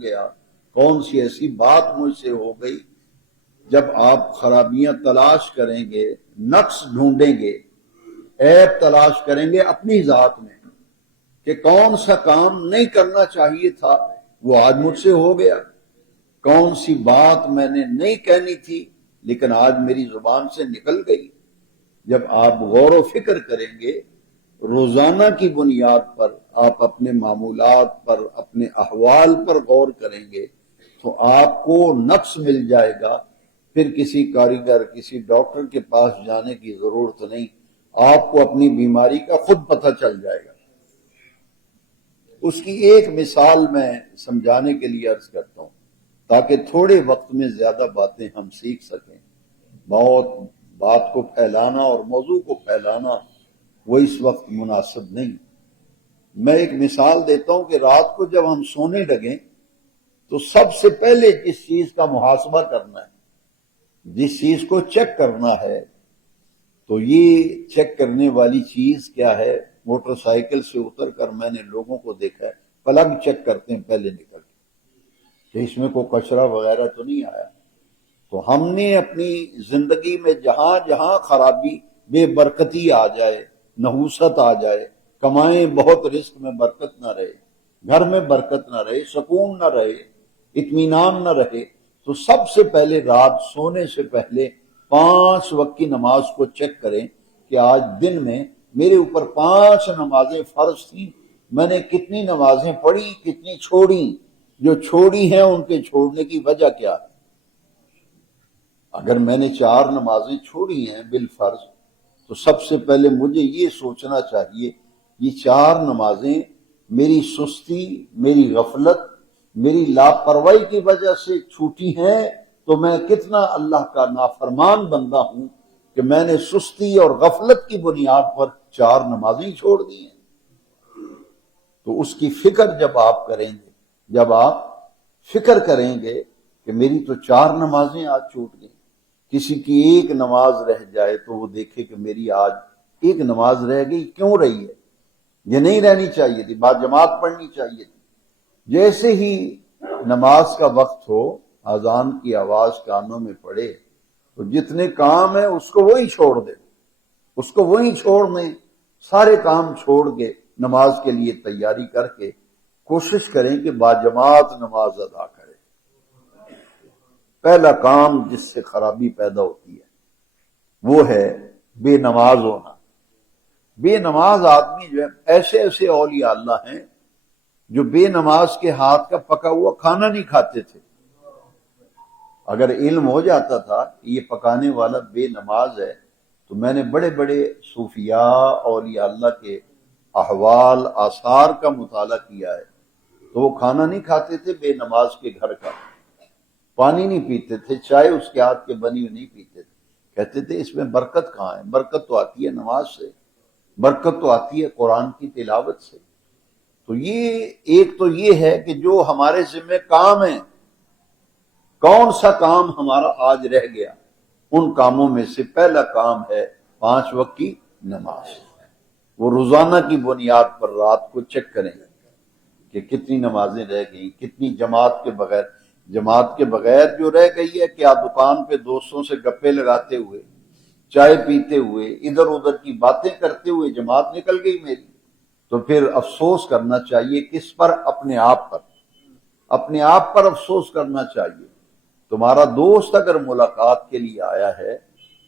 گیا، کون سی ایسی بات مجھ سے ہو گئی۔ جب آپ خرابیاں تلاش کریں گے، نقص ڈھونڈیں گے، عیب تلاش کریں گے اپنی ذات میں کہ کون سا کام نہیں کرنا چاہیے تھا وہ آج مجھ سے ہو گیا، کون سی بات میں نے نہیں کہنی تھی لیکن آج میری زبان سے نکل گئی۔ جب آپ غور و فکر کریں گے، روزانہ کی بنیاد پر آپ اپنے معمولات پر، اپنے احوال پر غور کریں گے تو آپ کو نقص مل جائے گا، پھر کسی کاریگر، کسی ڈاکٹر کے پاس جانے کی ضرورت نہیں، آپ کو اپنی بیماری کا خود پتہ چل جائے گا۔ اس کی ایک مثال میں سمجھانے کے لیے عرض کرتا ہوں تاکہ تھوڑے وقت میں زیادہ باتیں ہم سیکھ سکیں۔ بہت بات کو پھیلانا اور موضوع کو پھیلانا وہ اس وقت مناسب نہیں۔ میں ایک مثال دیتا ہوں کہ رات کو جب ہم سونے لگیں تو سب سے پہلے جس چیز کا محاسبہ کرنا ہے، جس چیز کو چیک کرنا ہے، تو یہ چیک کرنے والی چیز کیا ہے؟ موٹر سائیکل سے اتر کر میں نے لوگوں کو دیکھا ہے پلگ چیک کرتے ہیں پہلے نکل کہ اس میں کوئی کچرا وغیرہ تو نہیں آیا۔ تو ہم نے اپنی زندگی میں جہاں جہاں خرابی، بے برکتی آ جائے، نحوست آ جائے، کمائیں بہت، رزق میں برکت نہ رہے، گھر میں برکت نہ رہے، سکون نہ رہے، اطمینان نہ رہے، تو سب سے پہلے رات سونے سے پہلے 5 وقت کی نماز کو چیک کریں کہ آج دن میں میرے اوپر 5 نمازیں فرض تھیں، میں نے کتنی نمازیں پڑھی، کتنی چھوڑی، جو چھوڑی ہیں ان کے چھوڑنے کی وجہ کیا ہے۔ اگر میں نے 4 نمازیں چھوڑی ہیں بالفرض تو سب سے پہلے مجھے یہ سوچنا چاہیے یہ 4 نمازیں میری سستی، میری غفلت، میری لاپرواہی کی وجہ سے چھوٹی ہیں، تو میں کتنا اللہ کا نافرمان بندہ ہوں کہ میں نے سستی اور غفلت کی بنیاد پر 4 نمازیں چھوڑ دی ہیں۔ تو اس کی فکر جب آپ کریں گے، جب آپ فکر کریں گے کہ میری تو 4 نمازیں آج چھوٹ گئیں، کسی کی ایک نماز رہ جائے تو وہ دیکھے کہ میری آج ایک نماز رہ گئی، کیوں رہی ہے؟ یہ نہیں رہنی چاہیے تھی، باجماعت پڑھنی چاہیے تھی۔ جیسے ہی نماز کا وقت ہو، اذان کی آواز کانوں میں پڑے تو جتنے کام ہیں اس کو وہی چھوڑ دیں، اس کو وہی چھوڑ دیں، سارے کام چھوڑ کے نماز کے لیے تیاری کر کے کوشش کریں کہ باجماعت نماز ادا کریں۔ پہلا کام جس سے خرابی پیدا ہوتی ہے وہ ہے بے نماز ہونا۔ بے نماز آدمی جو ہے، ایسے ایسے اولیاء اللہ ہیں جو بے نماز کے ہاتھ کا پکا ہوا کھانا نہیں کھاتے تھے۔ اگر علم ہو جاتا تھا کہ یہ پکانے والا بے نماز ہے تو میں نے بڑے بڑے صوفیاء اولیاء اللہ کے احوال، آثار کا مطالعہ کیا ہے، تو وہ کھانا نہیں کھاتے تھے بے نماز کے گھر کا، پانی نہیں پیتے تھے، چائے اس کے ہاتھ کے بنی ہوئی نہیں پیتے تھے، کہتے تھے اس میں برکت کہاں ہے؟ برکت تو آتی ہے نماز سے، برکت تو آتی ہے قرآن کی تلاوت سے۔ تو یہ ایک تو یہ ہے کہ جو ہمارے ذمہ کام ہیں، کون سا کام ہمارا آج رہ گیا، ان کاموں میں سے پہلا کام ہے 5 وقت کی نماز۔ وہ روزانہ کی بنیاد پر رات کو چیک کریں کہ کتنی نمازیں رہ گئیں، کتنی جماعت کے بغیر جو رہ گئی ہے، کیا دکان پہ دوستوں سے گپے لگاتے ہوئے، چائے پیتے ہوئے، ادھر ادھر کی باتیں کرتے ہوئے جماعت نکل گئی میری، تو پھر افسوس کرنا چاہیے کس پر؟ اپنے آپ پر، اپنے آپ پر افسوس کرنا چاہیے۔ تمہارا دوست اگر ملاقات کے لیے آیا ہے،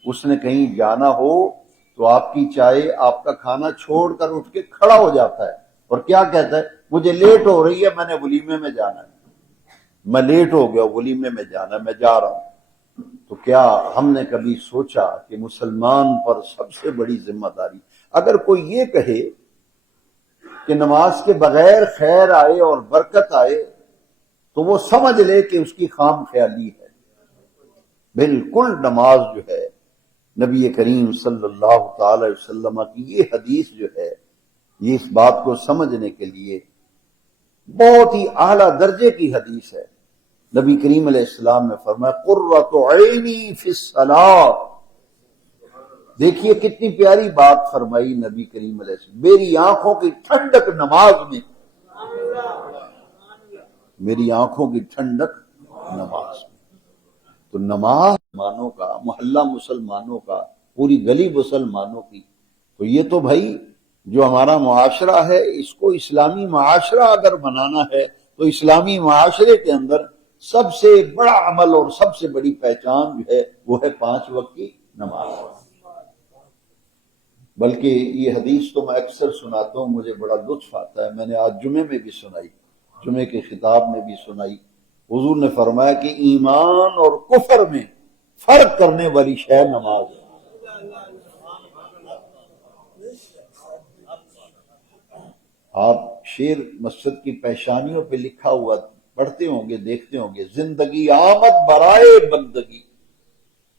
اس نے کہیں جانا ہو تو آپ کی چائے، آپ کا کھانا چھوڑ کر اٹھ کے کھڑا ہو جاتا ہے اور کیا کہتا ہے؟ مجھے لیٹ ہو رہی ہے، میں نے ولیمے میں جانا ہے، میں لیٹ ہو گیا، ولیمے میں جانا ہے، میں جا رہا ہوں۔ تو کیا ہم نے کبھی سوچا کہ مسلمان پر سب سے بڑی ذمہ داری، اگر کوئی یہ کہے کہ نماز کے بغیر خیر آئے اور برکت آئے تو وہ سمجھ لے کہ اس کی خام خیالی ہے۔ بالکل نماز جو ہے، نبی کریم صلی اللہ تعالی وسلم کی یہ حدیث جو ہے، یہ اس بات کو سمجھنے کے لیے بہت ہی اعلیٰ درجے کی حدیث ہے۔ نبی کریم علیہ السلام نے فرمایا قرۃ عینی فی الصلاۃ۔ دیکھیے کتنی پیاری بات فرمائی نبی کریم علیہ السلام، میری آنکھوں کی ٹھنڈک نماز میں۔ میری آنکھوں کی ٹھنڈک نماز میں۔ تو نماز مسلمانوں کا، محلہ مسلمانوں کا، پوری گلی مسلمانوں کی، تو یہ تو بھائی جو ہمارا معاشرہ ہے اس کو اسلامی معاشرہ اگر بنانا ہے تو اسلامی معاشرے کے اندر سب سے بڑا عمل اور سب سے بڑی پہچان جو ہے وہ ہے 5 وقت کی نماز۔ بلکہ یہ حدیث تو میں اکثر سناتا ہوں، مجھے بڑا لطف آتا ہے، میں نے آج جمعے میں بھی سنائی، جمعے کے خطاب میں بھی سنائی۔ حضور نے فرمایا کہ ایمان اور کفر میں فرق کرنے والی شے نماز ہے۔ آپ شیر مسجد کی پیشانیوں پہ لکھا ہوا پڑھتے ہوں گے، دیکھتے ہوں گے، زندگی آمد برائے بندگی،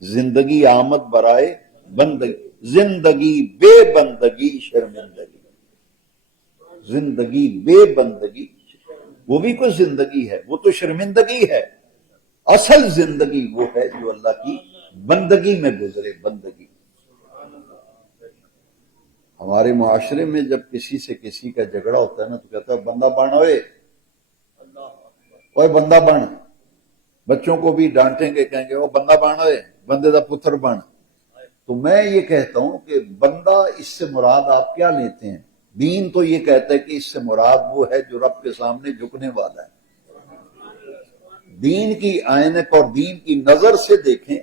زندگی آمد برائے بندگی، زندگی بے بندگی شرمندگی، زندگی بے بندگی وہ بھی کوئی زندگی ہے، وہ تو شرمندگی ہے۔ اصل زندگی وہ ہے جو اللہ کی بندگی میں گزرے، بندگی۔ ہمارے معاشرے میں جب کسی سے کسی کا جھگڑا ہوتا ہے نا تو کہتا ہے بندہ بن، اوے بندہ بن۔ بچوں کو بھی ڈانٹیں گے، کہیں گے وہ بندہ بن، ہوئے بندے دا پتر بن۔ تو میں یہ کہتا ہوں کہ بندہ اس سے مراد آپ کیا لیتے ہیں؟ دین تو یہ کہتا ہے کہ اس سے مراد وہ ہے جو رب کے سامنے جھکنے والا ہے۔ دین کی عینک اور دین کی نظر سے دیکھیں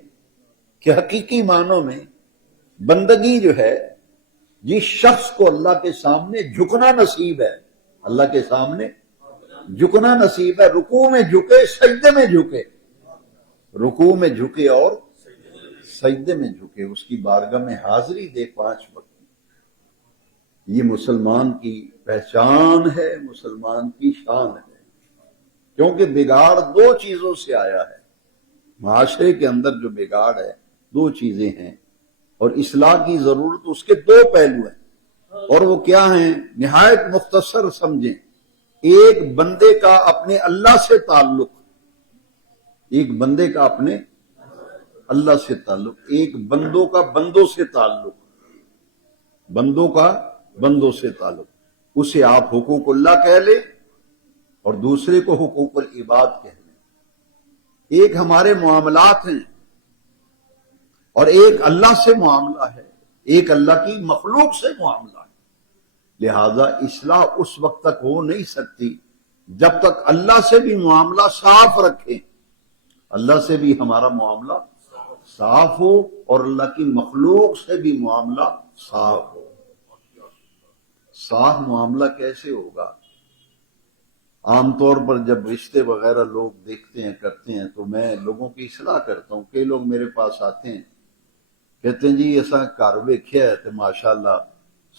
کہ حقیقی معنوں میں بندگی جو ہے جس شخص کو اللہ کے سامنے جھکنا نصیب ہے، اللہ کے سامنے جھکنا نصیب ہے، رکوع میں جھکے، سجدے میں جھکے، رکوع میں جھکے اور سجدے میں جھکے، اس کی بارگاہ میں حاضری دے 5 وقت۔ یہ مسلمان کی پہچان ہے، مسلمان کی شان ہے، کیونکہ بگاڑ 2 چیزوں سے آیا ہے۔ معاشرے کے اندر جو بگاڑ ہے 2 چیزیں ہیں، اور اصلاح کی ضرورت اس کے 2 پہلو ہیں، اور وہ کیا ہیں؟ نہایت مختصر سمجھیں۔ ایک بندے کا اپنے اللہ سے تعلق، ایک بندے کا اپنے اللہ سے تعلق، ایک بندوں کا بندوں سے تعلق، بندوں کا بندوں سے تعلق، اسے آپ حقوق اللہ کہہ لیں اور دوسرے کو حقوق العباد کہہ لیں۔ ایک ہمارے معاملات ہیں اور ایک اللہ سے معاملہ ہے، ایک اللہ کی مخلوق سے معاملہ ہے۔ لہذا اصلاح اس وقت تک ہو نہیں سکتی جب تک اللہ سے بھی معاملہ صاف رکھیں، اللہ سے بھی ہمارا معاملہ صاف ہو اور اللہ کی مخلوق سے بھی معاملہ صاف ہو۔ صاف معاملہ کیسے ہوگا؟ عام طور پر جب رشتے وغیرہ لوگ دیکھتے ہیں کرتے ہیں تو میں لوگوں کی اصلاح کرتا ہوں۔ کئی لوگ میرے پاس آتے ہیں، کہتے ہیں جی ایسا گھر ویکھیا ہے تو ماشاءاللہ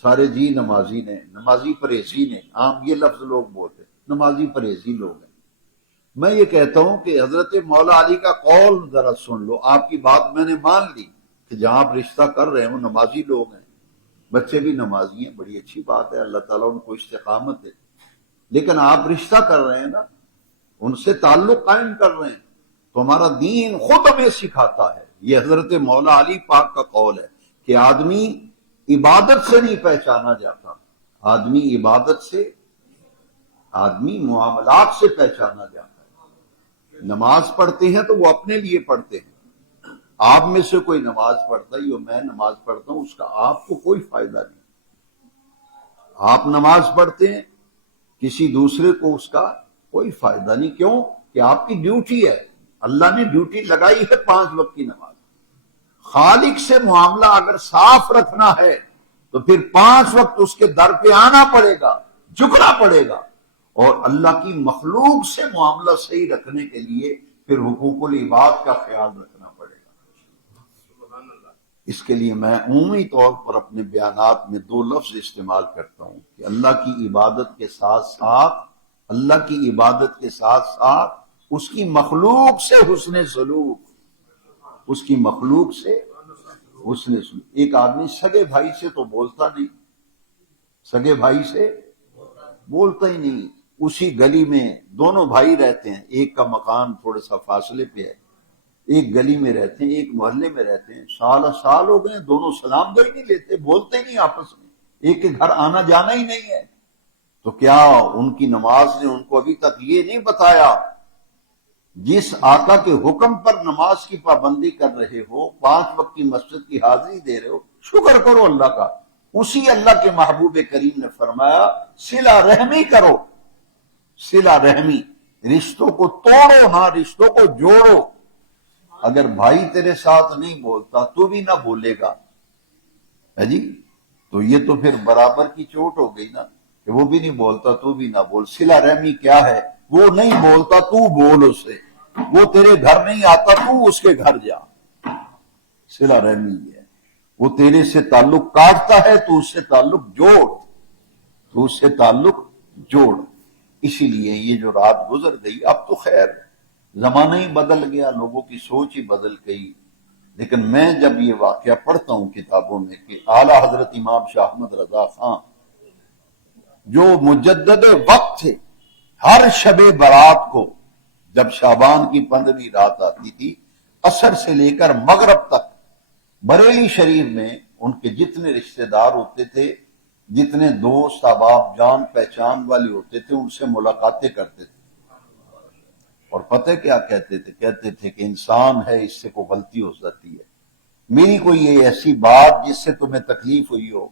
سارے جی نمازی نے، نمازی پرہیزی نے، عام یہ لفظ لوگ بولتے ہیں، نمازی پرہیزی لوگ ہیں۔ میں یہ کہتا ہوں کہ حضرت مولا علی کا قول ذرا سن لو۔ آپ کی بات میں نے مان لی کہ جہاں آپ رشتہ کر رہے ہیں وہ نمازی لوگ ہیں، بچے بھی نمازی ہیں، بڑی اچھی بات ہے، اللہ تعالیٰ ان کو استقامت ہے، لیکن آپ رشتہ کر رہے ہیں نا، ان سے تعلق قائم کر رہے ہیں، تو ہمارا دین خود ہمیں سکھاتا ہے۔ یہ حضرت مولا علی پاک کا قول ہے کہ آدمی عبادت سے نہیں پہچانا جاتا، آدمی عبادت سے، آدمی معاملات سے پہچانا جاتا ہے۔ نماز پڑھتے ہیں تو وہ اپنے لیے پڑھتے ہیں۔ آپ میں سے کوئی نماز پڑھتا ہے یا میں نماز پڑھتا ہوں، اس کا آپ کو کوئی فائدہ نہیں۔ آپ نماز پڑھتے ہیں، کسی دوسرے کو اس کا کوئی فائدہ نہیں۔ کیوں؟ کہ آپ کی ڈیوٹی ہے، اللہ نے ڈیوٹی لگائی ہے 5 وقت کی نماز۔ خالق سے معاملہ اگر صاف رکھنا ہے تو پھر 5 وقت اس کے در پہ آنا پڑے گا، جھکنا پڑے گا، اور اللہ کی مخلوق سے معاملہ صحیح رکھنے کے لیے پھر حقوق العباد کا خیال رکھنا پڑے گا۔ اس کے لیے میں عمومی طور پر اپنے بیانات میں 2 لفظ استعمال کرتا ہوں کہ اللہ کی عبادت کے ساتھ ساتھ، اللہ کی عبادت کے ساتھ ساتھ اس کی مخلوق سے حسن سلوک، اس کی مخلوق سے حسن سلوک۔ ایک آدمی سگے بھائی سے تو بولتا نہیں، سگے بھائی سے بولتا ہی نہیں۔ اسی گلی میں دونوں بھائی رہتے ہیں، ایک کا مکان تھوڑا سا فاصلے پہ ہے، ایک گلی میں رہتے ہیں، ایک محلے میں رہتے ہیں، سال ہو گئے، دونوں سلام دعائی نہیں لیتے، بولتے نہیں آپس میں، ایک کے گھر آنا جانا ہی نہیں ہے۔ تو کیا ان کی نماز نے ان کو ابھی تک یہ نہیں بتایا؟ جس آقا کے حکم پر نماز کی پابندی کر رہے ہو، 5 وقت کی مسجد کی حاضری دے رہے ہو، شکر کرو اللہ کا۔ اسی اللہ کے محبوب کریم نے فرمایا صلہ رحمی کرو، صلہ رحمی، رشتوں کو توڑو نہ، رشتوں کو جوڑو۔ اگر بھائی تیرے ساتھ نہیں بولتا تو بھی نہ بولے گا، ہے جی، تو یہ تو پھر برابر کی چوٹ ہو گئی نا، کہ وہ بھی نہیں بولتا تو بھی نہ بول۔ صلہ رحمی کیا ہے؟ وہ نہیں بولتا تو بول اسے، وہ تیرے گھر نہیں آتا تو اس کے گھر جا، صلہ رحمی ہے۔ وہ تیرے سے تعلق کاٹتا ہے تو اس سے تعلق جوڑ، تو اس سے تعلق جوڑ۔ اسی لیے یہ جو رات گزر گئی، اب تو خیر زمانہ ہی بدل گیا، لوگوں کی سوچ ہی بدل گئی، لیکن میں جب یہ واقعہ پڑھتا ہوں کتابوں میں کہ اعلی حضرت امام شاہ احمد رضا خان جو مجدد وقت تھے، ہر شب برات کو جب شعبان کی 15ویں رات آتی تھی، عصر سے لے کر مغرب تک بریلی شریف میں ان کے جتنے رشتہ دار ہوتے تھے، جتنے دوست احباب جان پہچان والے ہوتے تھے، ان سے ملاقاتیں کرتے تھے۔ اور پتہ کیا کہتے تھے؟ کہتے تھے کہ انسان ہے، اس سے کوئی غلطی ہو جاتی ہے، میری کوئی یہ ایسی بات جس سے تمہیں تکلیف ہوئی ہو،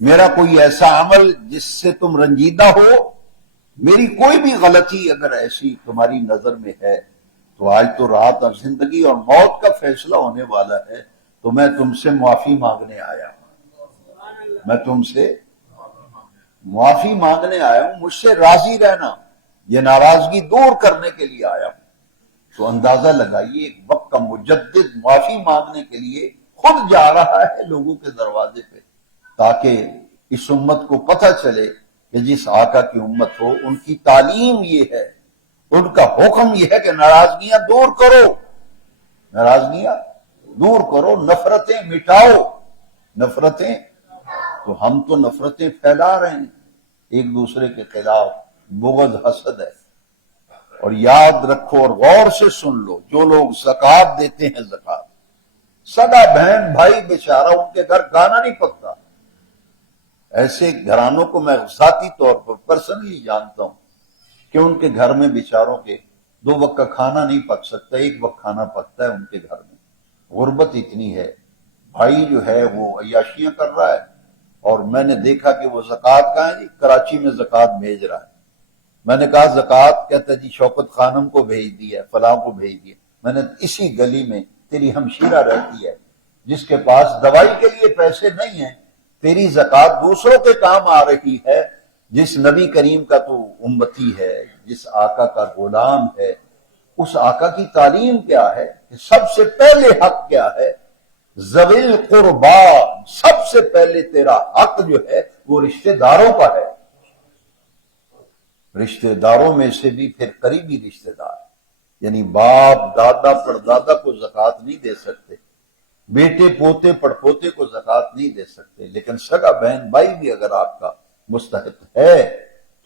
میرا کوئی ایسا عمل جس سے تم رنجیدہ ہو، میری کوئی بھی غلطی اگر ایسی تمہاری نظر میں ہے تو آج تو رات اور زندگی اور موت کا فیصلہ ہونے والا ہے، تو میں تم سے معافی مانگنے آیا ہوں، میں تم سے معافی مانگنے آیا ہوں، مجھ سے راضی رہنا، یہ ناراضگی دور کرنے کے لیے آیا ہوں۔ تو اندازہ لگائیے، ایک وقت کا مجدد معافی مانگنے کے لیے خود جا رہا ہے لوگوں کے دروازے پہ، تاکہ اس امت کو پتہ چلے کہ جس آقا کی امت ہو، ان کی تعلیم یہ ہے، ان کا حکم یہ ہے کہ ناراضگیاں دور کرو، ناراضگیاں دور کرو، نفرتیں مٹاؤ، نفرتیں۔ تو ہم تو نفرتیں پھیلا رہے ہیں ایک دوسرے کے خلاف، بغض حسد ہے۔ اور یاد رکھو اور غور سے سن لو، جو لوگ زکوٰۃ دیتے ہیں، زکوٰۃ، سگا بہن بھائی بیچارہ ان کے گھر کھانا نہیں پکتا، ایسے گھرانوں کو میں ذاتی طور پر پرسنلی جانتا ہوں کہ ان کے گھر میں بیچاروں کے 2 وقت کا کھانا نہیں پک سکتا، 1 وقت کھانا پکتا ہے ان کے گھر میں۔ غربت اتنی ہے، بھائی جو ہے وہ عیاشیاں کر رہا ہے، اور میں نے دیکھا کہ وہ زکوٰۃ کہاں ہے جی، کراچی میں زکوٰۃ بھیج رہا ہے۔ میں نے کہا زکوٰۃ؟ کہتا جی شوکت خانم کو بھیج دیا، فلاں کو بھیج دیا۔ میں نے اسی گلی میں تیری ہمشیرہ رہتی ہے جس کے پاس دوائی کے لیے پیسے نہیں ہیں، تیری زکوٰۃ دوسروں کے کام آ رہی ہے، جس نبی کریم کا تو امتی ہے، جس آقا کا غلام ہے، اس آقا کی تعلیم کیا ہے کہ سب سے پہلے حق کیا ہے؟ ذوی القربا، سب سے پہلے تیرا حق جو ہے وہ رشتہ داروں کا ہے۔ رشتہ داروں میں سے بھی پھر قریبی رشتہ دار، یعنی باپ دادا پردادا کو زکوٰۃ نہیں دے سکتے، بیٹے پوتے پڑپوتے کو زکوٰۃ نہیں دے سکتے، لیکن سگا بہن بھائی بھی اگر آپ کا مستحق ہے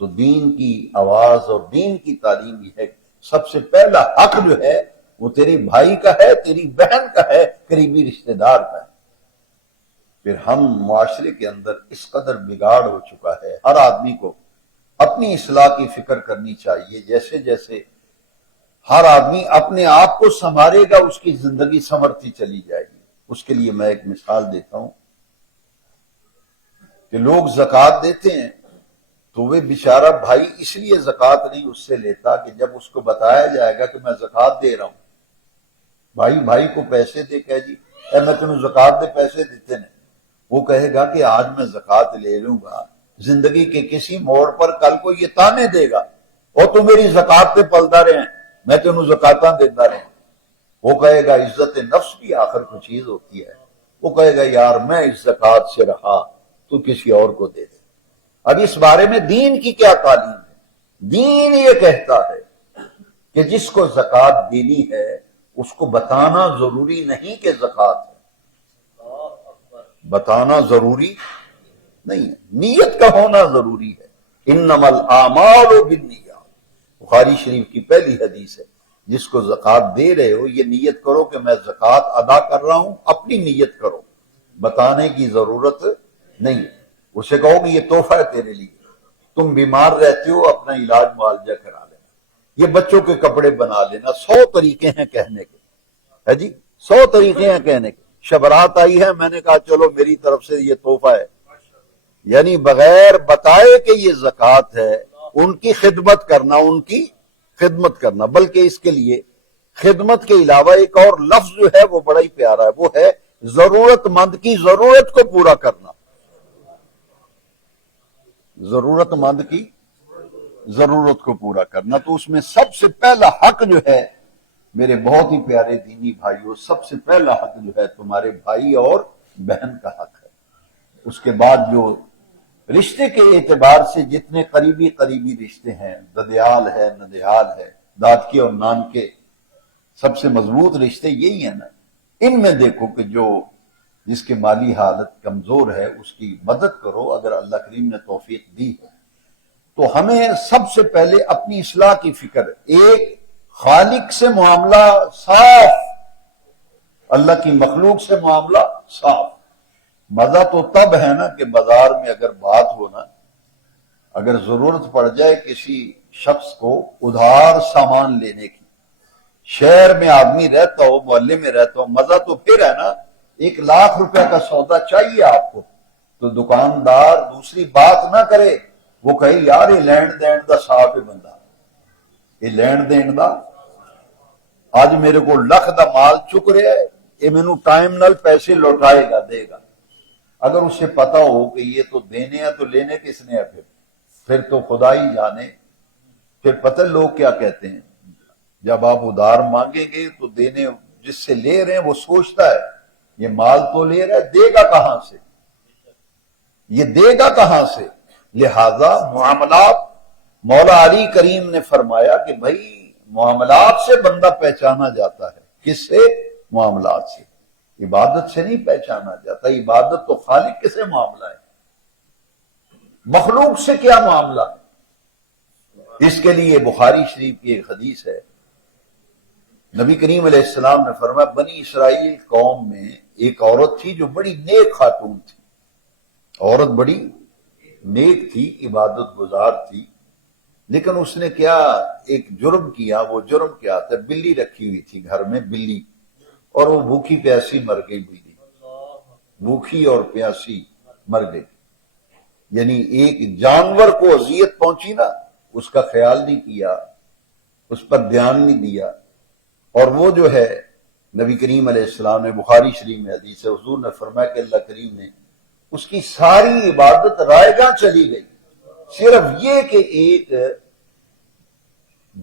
تو دین کی آواز اور دین کی تعلیم یہ ہے، سب سے پہلا حق جو ہے وہ تیری بھائی کا ہے، تیری بہن کا ہے، قریبی رشتہ دار کا ہے۔ پھر ہم معاشرے کے اندر اس قدر بگاڑ ہو چکا ہے، ہر آدمی کو اپنی اصلاح کی فکر کرنی چاہیے۔ جیسے جیسے ہر آدمی اپنے آپ کو سنوارے گا، اس کی زندگی سنورتی چلی جائے گی۔ اس کے لیے میں ایک مثال دیتا ہوں کہ لوگ زکوٰۃ دیتے ہیں تو وہ بیچارہ بھائی اس لیے زکوٰۃ نہیں اس سے لیتا کہ جب اس کو بتایا جائے گا کہ میں زکوٰۃ دے رہا ہوں، بھائی کو پیسے دے کہ جی اے میں تمہیں زکوٰۃ دے، پیسے دیتے نہیں، وہ کہے گا کہ آج میں زکوٰۃ لے لوں گا، زندگی کے کسی موڑ پر کل کو یہ تانے دے گا اور تو میری زکوٰۃ پہ پلتا رہے، میں تمہیں زکوٰۃ دیتا رہے۔ وہ کہے گا عزت نفس بھی آخر کو چیز ہوتی ہے، وہ کہے گا یار میں اس زکوٰۃ سے رہا، تو کسی اور کو دے دے۔ اب اس بارے میں دین کی کیا تعلیم ہے؟ دین یہ کہتا ہے کہ جس کو زکوٰۃ دینی ہے اس کو بتانا ضروری نہیں کہ زکوٰۃ ہے، بتانا ضروری نہیں ہے، نیت کا ہونا ضروری ہے۔ انما الاعمال بالنیات، بخاری شریف کی پہلی حدیث ہے، جس کو زکوٰۃ دے رہے ہو یہ نیت کرو کہ میں زکوٰۃ ادا کر رہا ہوں، اپنی نیت کرو، بتانے کی ضرورت نہیں ہے۔ اسے کہو کہ یہ تحفہ ہے تیرے لیے، تم بیمار رہتے ہو اپنا علاج معالجہ کرا لینا، یہ بچوں کے کپڑے بنا لینا، 100 طریقے ہیں کہنے کے، ہے جی 100 طریقے ہیں کہنے کے۔ شبرات آئی ہے، میں نے کہا چلو میری طرف سے یہ تحفہ ہے، یعنی بغیر بتائے کہ یہ زکوٰۃ ہے ان کی خدمت کرنا، ان کی خدمت کرنا۔ بلکہ اس کے لیے خدمت کے علاوہ ایک اور لفظ جو ہے وہ بڑا ہی پیارا ہے، وہ ہے ضرورت مند کی ضرورت کو پورا کرنا۔ ضرورت مند کی ضرورت کو پورا کرنا، تو اس میں سب سے پہلا حق جو ہے میرے بہت ہی پیارے دینی بھائیوں، سب سے پہلا حق جو ہے تمہارے بھائی اور بہن کا حق ہے۔ اس کے بعد جو رشتے کے اعتبار سے جتنے قریبی رشتے ہیں، ددیال ہے، ندیال ہے، داد کے اور نان کے، سب سے مضبوط رشتے یہی ہیں نا۔ ان میں دیکھو کہ جس کے مالی حالت کمزور ہے اس کی مدد کرو اگر اللہ کریم نے توفیق دی ہے۔ تو ہمیں سب سے پہلے اپنی اصلاح کی فکر، ایک خالق سے معاملہ صاف، اللہ کی مخلوق سے معاملہ صاف۔ مزہ تو تب ہے نا کہ بازار میں اگر بات ہونا، اگر ضرورت پڑ جائے کسی شخص کو ادھار سامان لینے کی، شہر میں آدمی رہتا ہو، محلے میں رہتا ہو، مزہ تو پھر ہے نا۔ 1,00,000 روپے کا سودا چاہیے آپ کو تو دکاندار دوسری بات نہ کرے، وہ کہے یار یہ لین دین دا صاف ہے بندہ، یہ لین دین دا آج میرے کو لکھ دا مال چک رہا ہے، یہ مینوں ٹائم نال پیسے لوٹائے گا، دے گا۔ اگر اسے پتا ہو کہ یہ تو دینے ہیں تو لینے کس نے ہے، پھر تو خدا ہی جانے۔ پھر پتہ لوگ کیا کہتے ہیں، جب آپ ادھار مانگیں گے تو دینے جس سے لے رہے ہیں وہ سوچتا ہے یہ مال تو لے رہا ہے، دے گا کہاں سے، یہ دے گا کہاں سے۔ لہذا معاملات، مولا علی کریم نے فرمایا کہ بھائی معاملات سے بندہ پہچانا جاتا ہے۔ کس سے؟ معاملات سے، عبادت سے نہیں پہچانا جاتا۔ عبادت تو خالق کے سے معاملہ ہے، مخلوق سے کیا معاملہ ہے۔ اس کے لیے بخاری شریف کی ایک حدیث ہے، نبی کریم علیہ السلام نے فرمایا بنی اسرائیل قوم میں ایک عورت تھی جو بڑی نیک خاتون تھی، عورت بڑی نیک تھی، عبادت گزار تھی، لیکن اس نے کیا ایک جرم کیا۔ وہ جرم کیا تھا، بلی رکھی ہوئی تھی گھر میں، بلی، اور وہ بھوکی پیاسی مر گئی، بلی بھوکی اور پیاسی مر گئی۔ یعنی ایک جانور کو اذیت پہنچی نا، اس کا خیال نہیں کیا، اس پر دھیان نہیں دیا، اور وہ جو ہے نبی کریم علیہ السلام نے، بخاری شریف میں حدیث ہے، حضور نے فرمایا کہ اللہ کریم نے اس کی ساری عبادت رائے گاں چلی گئی، صرف یہ کہ ایک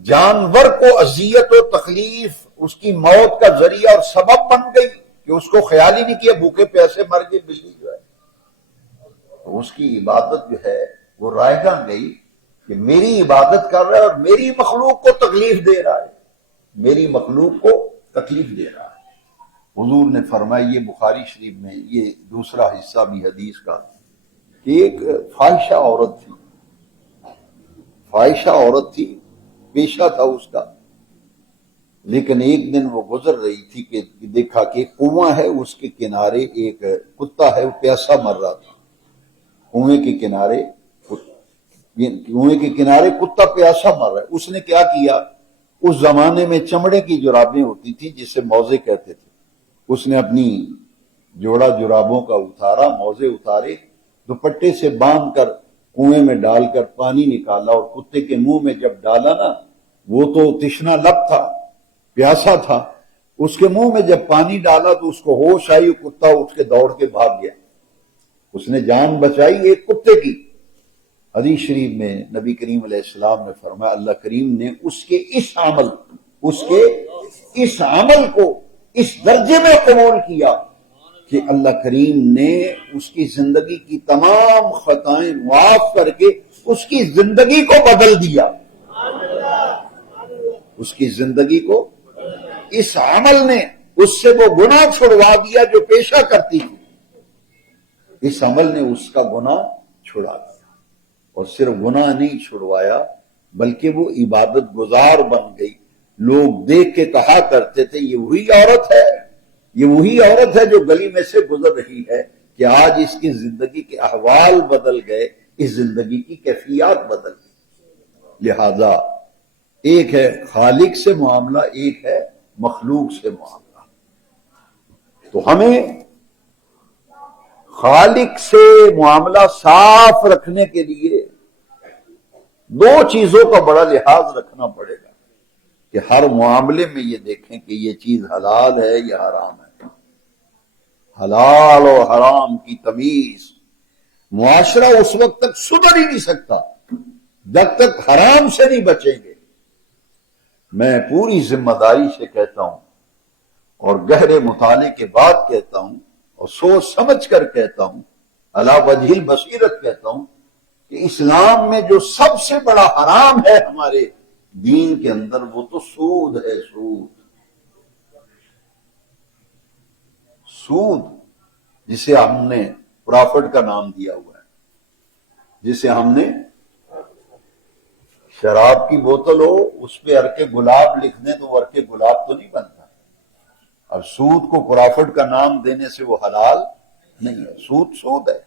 جانور کو اذیت و تکلیف اس کی موت کا ذریعہ اور سبب بن گئی کہ اس کو خیال ہی نہیں کیا، بھوکے پیاسے مر گئی بلی جو ہے۔ تو اس کی عبادت جو ہے وہ رائے گاں گئی کہ میری عبادت کر رہا ہے اور میری مخلوق کو تکلیف دے رہا ہے، میری مخلوق کو تکلیف دے رہا ہے۔ حضور نے فرمایا، یہ بخاری شریف میں یہ دوسرا حصہ بھی حدیث کا، کہ ایک فاحشہ عورت تھی، فاحشہ عورت تھی، پیشہ تھا اس کا، لیکن ایک دن وہ گزر رہی تھی کہ دیکھا کہ کنواں ہے، اس کے کنارے ایک کتا ہے، وہ پیاسا مر رہا تھا، کنویں کے کنارے کتا پیاسا مر رہا ہے۔ اس نے کیا کیا، اس زمانے میں چمڑے کی جرابیں ہوتی تھی جسے موزے کہتے تھے، اس نے اپنی جوڑا جرابوں کا اتارا، موزے اتارے، دوپٹے سے باندھ کر کنویں میں ڈال کر پانی نکالا، اور کتے کے منہ میں جب ڈالا نا، وہ تو تشنا لب تھا، پیاسا تھا، اس کے منہ میں جب پانی ڈالا تو اس کو ہوش آئی، کتا اٹھ کے دوڑ کے بھاگ گیا، اس نے جان بچائی ایک کتے کی۔ حدیث شریف میں نبی کریم علیہ السلام نے فرمایا اللہ کریم نے اس کے اس عمل کو اس درجے میں قبول کیا کہ اللہ کریم نے اس کی زندگی کی تمام خطائیں معاف کر کے اس کی زندگی کو بدل دیا، اس کی زندگی کو اس عمل نے اس سے وہ گناہ چھڑوا دیا جو پیشہ کرتی تھی، اس عمل نے اس کا گناہ چھڑا دیا۔ اور صرف گناہ نہیں چھڑوایا بلکہ وہ عبادت گزار بن گئی۔ لوگ دیکھ کے کہا کرتے تھے یہ وہی عورت ہے، یہ وہی عورت ہے جو گلی میں سے گزر رہی ہے، کہ آج اس کی زندگی کے احوال بدل گئے، اس زندگی کی کیفیات بدل گئی۔ لہذا ایک ہے خالق سے معاملہ، ایک ہے مخلوق سے معاملہ۔ تو ہمیں خالق سے معاملہ صاف رکھنے کے لیے دو چیزوں کا بڑا لحاظ رکھنا پڑے گا کہ ہر معاملے میں یہ دیکھیں کہ یہ چیز حلال ہے یا حرام ہے۔ حلال اور حرام کی تمیز، معاشرہ اس وقت تک سدھر ہی نہیں سکتا جب تک حرام سے نہیں بچیں گے۔ میں پوری ذمہ داری سے کہتا ہوں اور گہرے مطالعے کے بعد کہتا ہوں اور سوچ سمجھ کر کہتا ہوں، علی وجہ البصیرت کہتا ہوں کہ اسلام میں جو سب سے بڑا حرام ہے ہمارے دین کے اندر وہ تو سود ہے۔ سود جسے ہم نے پرافٹ کا نام دیا ہوا ہے، جسے ہم نے شراب کی بوتل ہو اس پہ ارکے گلاب لکھ دیں تو وہ ارکے گلاب تو نہیں بنتا۔ اب سود کو پرافٹ کا نام دینے سے وہ حلال نہیں ہے، سود سود ہے۔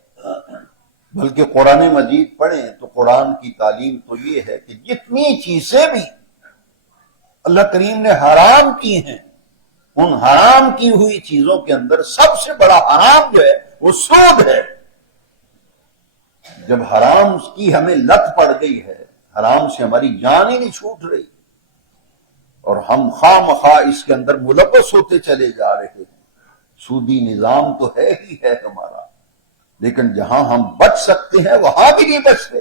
بلکہ قرآن مجید پڑھیں تو قرآن کی تعلیم تو یہ ہے کہ جتنی چیزیں بھی اللہ کریم نے حرام کی ہیں، ان حرام کی ہوئی چیزوں کے اندر سب سے بڑا حرام جو ہے وہ سود ہے۔ جب حرام کی ہمیں لت پڑ گئی ہے، حرام سے ہماری جان ہی نہیں چھوٹ رہی اور ہم خواہ مخواہ اس کے اندر ملوث ہوتے چلے جا رہے ہیں۔ سودی نظام تو ہے ہی ہے ہمارا، لیکن جہاں ہم بچ سکتے ہیں وہاں بھی نہیں بچتے۔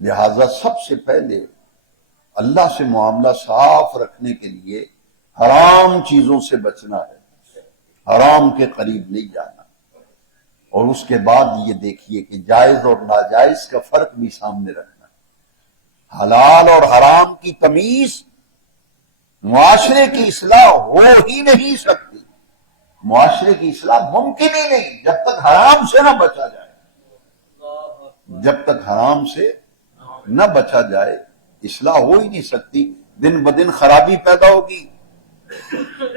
لہذا سب سے پہلے اللہ سے معاملہ صاف رکھنے کے لیے حرام چیزوں سے بچنا ہے، حرام کے قریب نہیں جانا، اور اس کے بعد یہ دیکھیے کہ جائز اور ناجائز کا فرق بھی سامنے رکھنا۔ حلال اور حرام کی تمیز معاشرے کی اصلاح ہو ہی نہیں سکتی، معاشرے کی اصلاح ممکن ہی نہیں جب تک حرام سے نہ بچا جائے۔ جب تک حرام سے نہ بچا جائے اصلاح ہو ہی نہیں سکتی۔ دن بدن خرابی پیدا ہوگی،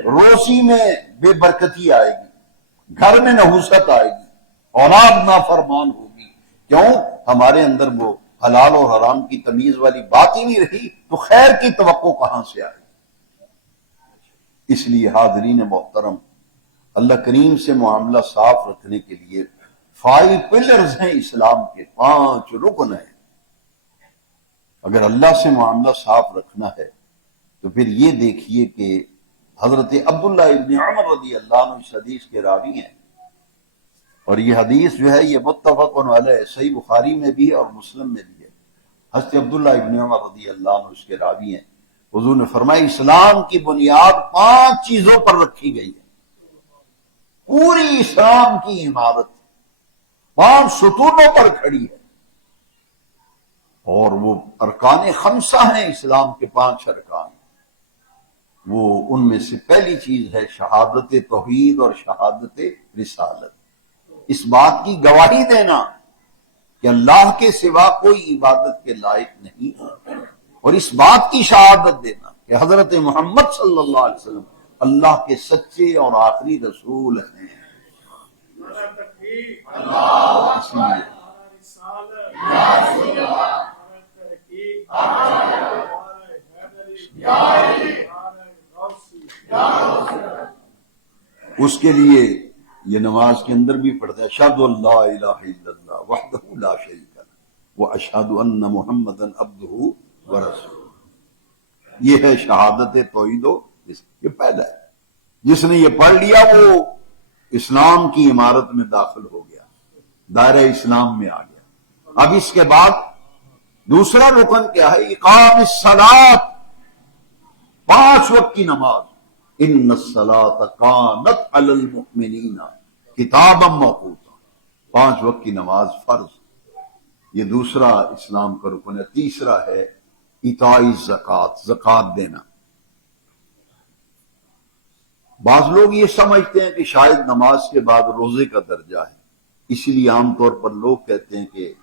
روزی میں بے برکتی آئے گی، گھر میں نحوست آئے گی، اولاد نافرمان ہوگی۔ کیوں؟ ہمارے اندر وہ حلال اور حرام کی تمیز والی بات ہی نہیں رہی، تو خیر کی توقع کہاں سے آئے؟ اس لیے حاضرین محترم، اللہ کریم سے معاملہ صاف رکھنے کے لیے 5 پلرز ہیں اسلام کے، 5 رکن ہیں۔ اگر اللہ سے معاملہ صاف رکھنا ہے تو پھر یہ دیکھیے کہ حضرت عبداللہ ابن عمر رضی اللہ عنہ اس حدیث کے راوی ہیں، اور یہ حدیث جو ہے یہ متفق علیہ، صحیح بخاری میں بھی ہے اور مسلم میں بھی ہے۔ حضرت عبداللہ ابن عمر رضی اللہ عنہ اس کے راوی ہیں، حضور نے فرمایا اسلام کی بنیاد 5 چیزوں پر رکھی گئی ہے۔ پوری اسلام کی عمارت 5 ستونوں پر کھڑی ہے، اور وہ ارکان 5 ہیں اسلام کے 5 ارکان۔ وہ ان میں سے پہلی چیز ہے شہادت توحید اور شہادت رسالت، اس بات کی گواہی دینا کہ اللہ کے سوا کوئی عبادت کے لائق نہیں، اور اس بات کی شہادت دینا کہ حضرت محمد صلی اللہ علیہ وسلم اللہ کے سچے اور آخری رسول ہیں۔ اس کے لیے یہ نماز کے اندر بھی پڑھتا ہے اشہد ان لا الہ الا اللہ وحدہ لا شریک لہ واشہد ان محمدا عبدہ ورسولہ۔ یہ ہے شہادت توحید، یہ پہلا ہے۔ جس نے یہ پڑھ لیا وہ اسلام کی عمارت میں داخل ہو گیا، دائرہ اسلام میں آ گیا۔ اب اس کے بعد دوسرا رکن کیا ہے؟ اقام الصلاۃ، 5 وقت کی نماز۔ ان الصلاۃ کانت علی المؤمنین کتابا موقوتا، 5 وقت کی نماز فرض، یہ دوسرا اسلام کا رکن ہے۔ تیسرا ہے ایتاء الزکوٰۃ، زکوٰۃ دینا۔ بعض لوگ یہ سمجھتے ہیں کہ شاید نماز کے بعد روزے کا درجہ ہے، اسی لیے عام طور پر لوگ کہتے ہیں کہ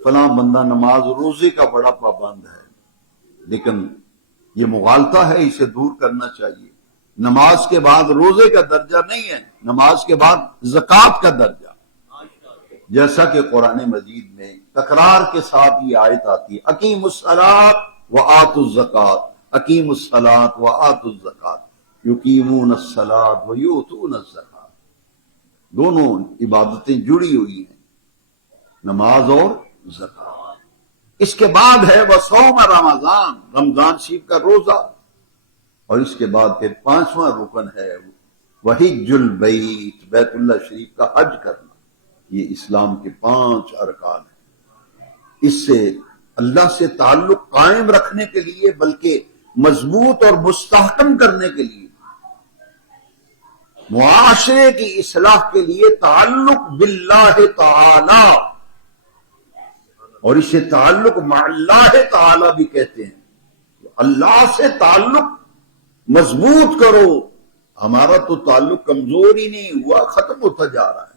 فلاں بندہ نماز روزے کا بڑا پابند ہے، لیکن یہ مغالطہ ہے، اسے دور کرنا چاہیے۔ نماز کے بعد روزے کا درجہ نہیں ہے، نماز کے بعد زکوٰۃ کا درجہ۔ جیسا کہ قرآن مجید میں تکرار کے ساتھ یہ آیت آتی ہے اقیم الصلاۃ وآتوا الزکات، اقیم الصلاۃ وآتوا الزکات، یقیمون الصلاۃ ویؤتون الزکات، دونوں عبادتیں جڑی ہوئی ہیں، نماز اور زکات۔ اس کے بعد ہے وصوم رمضان، رمضان شریف کا روزہ، اور اس کے بعد پھر 5واں رکن ہے وحج البیت، بیت اللہ شریف کا حج کرنا۔ یہ اسلام کے 5 ارکان ہیں۔ اس سے اللہ سے تعلق قائم رکھنے کے لیے بلکہ مضبوط اور مستحکم کرنے کے لیے، معاشرے کی اصلاح کے لیے تعلق باللہ تعالی، اور اسے تعلق مع اللہ تعالی بھی کہتے ہیں۔ اللہ سے تعلق مضبوط کرو، ہمارا تو تعلق کمزور ہی نہیں ہوا، ختم ہوتا جا رہا ہے،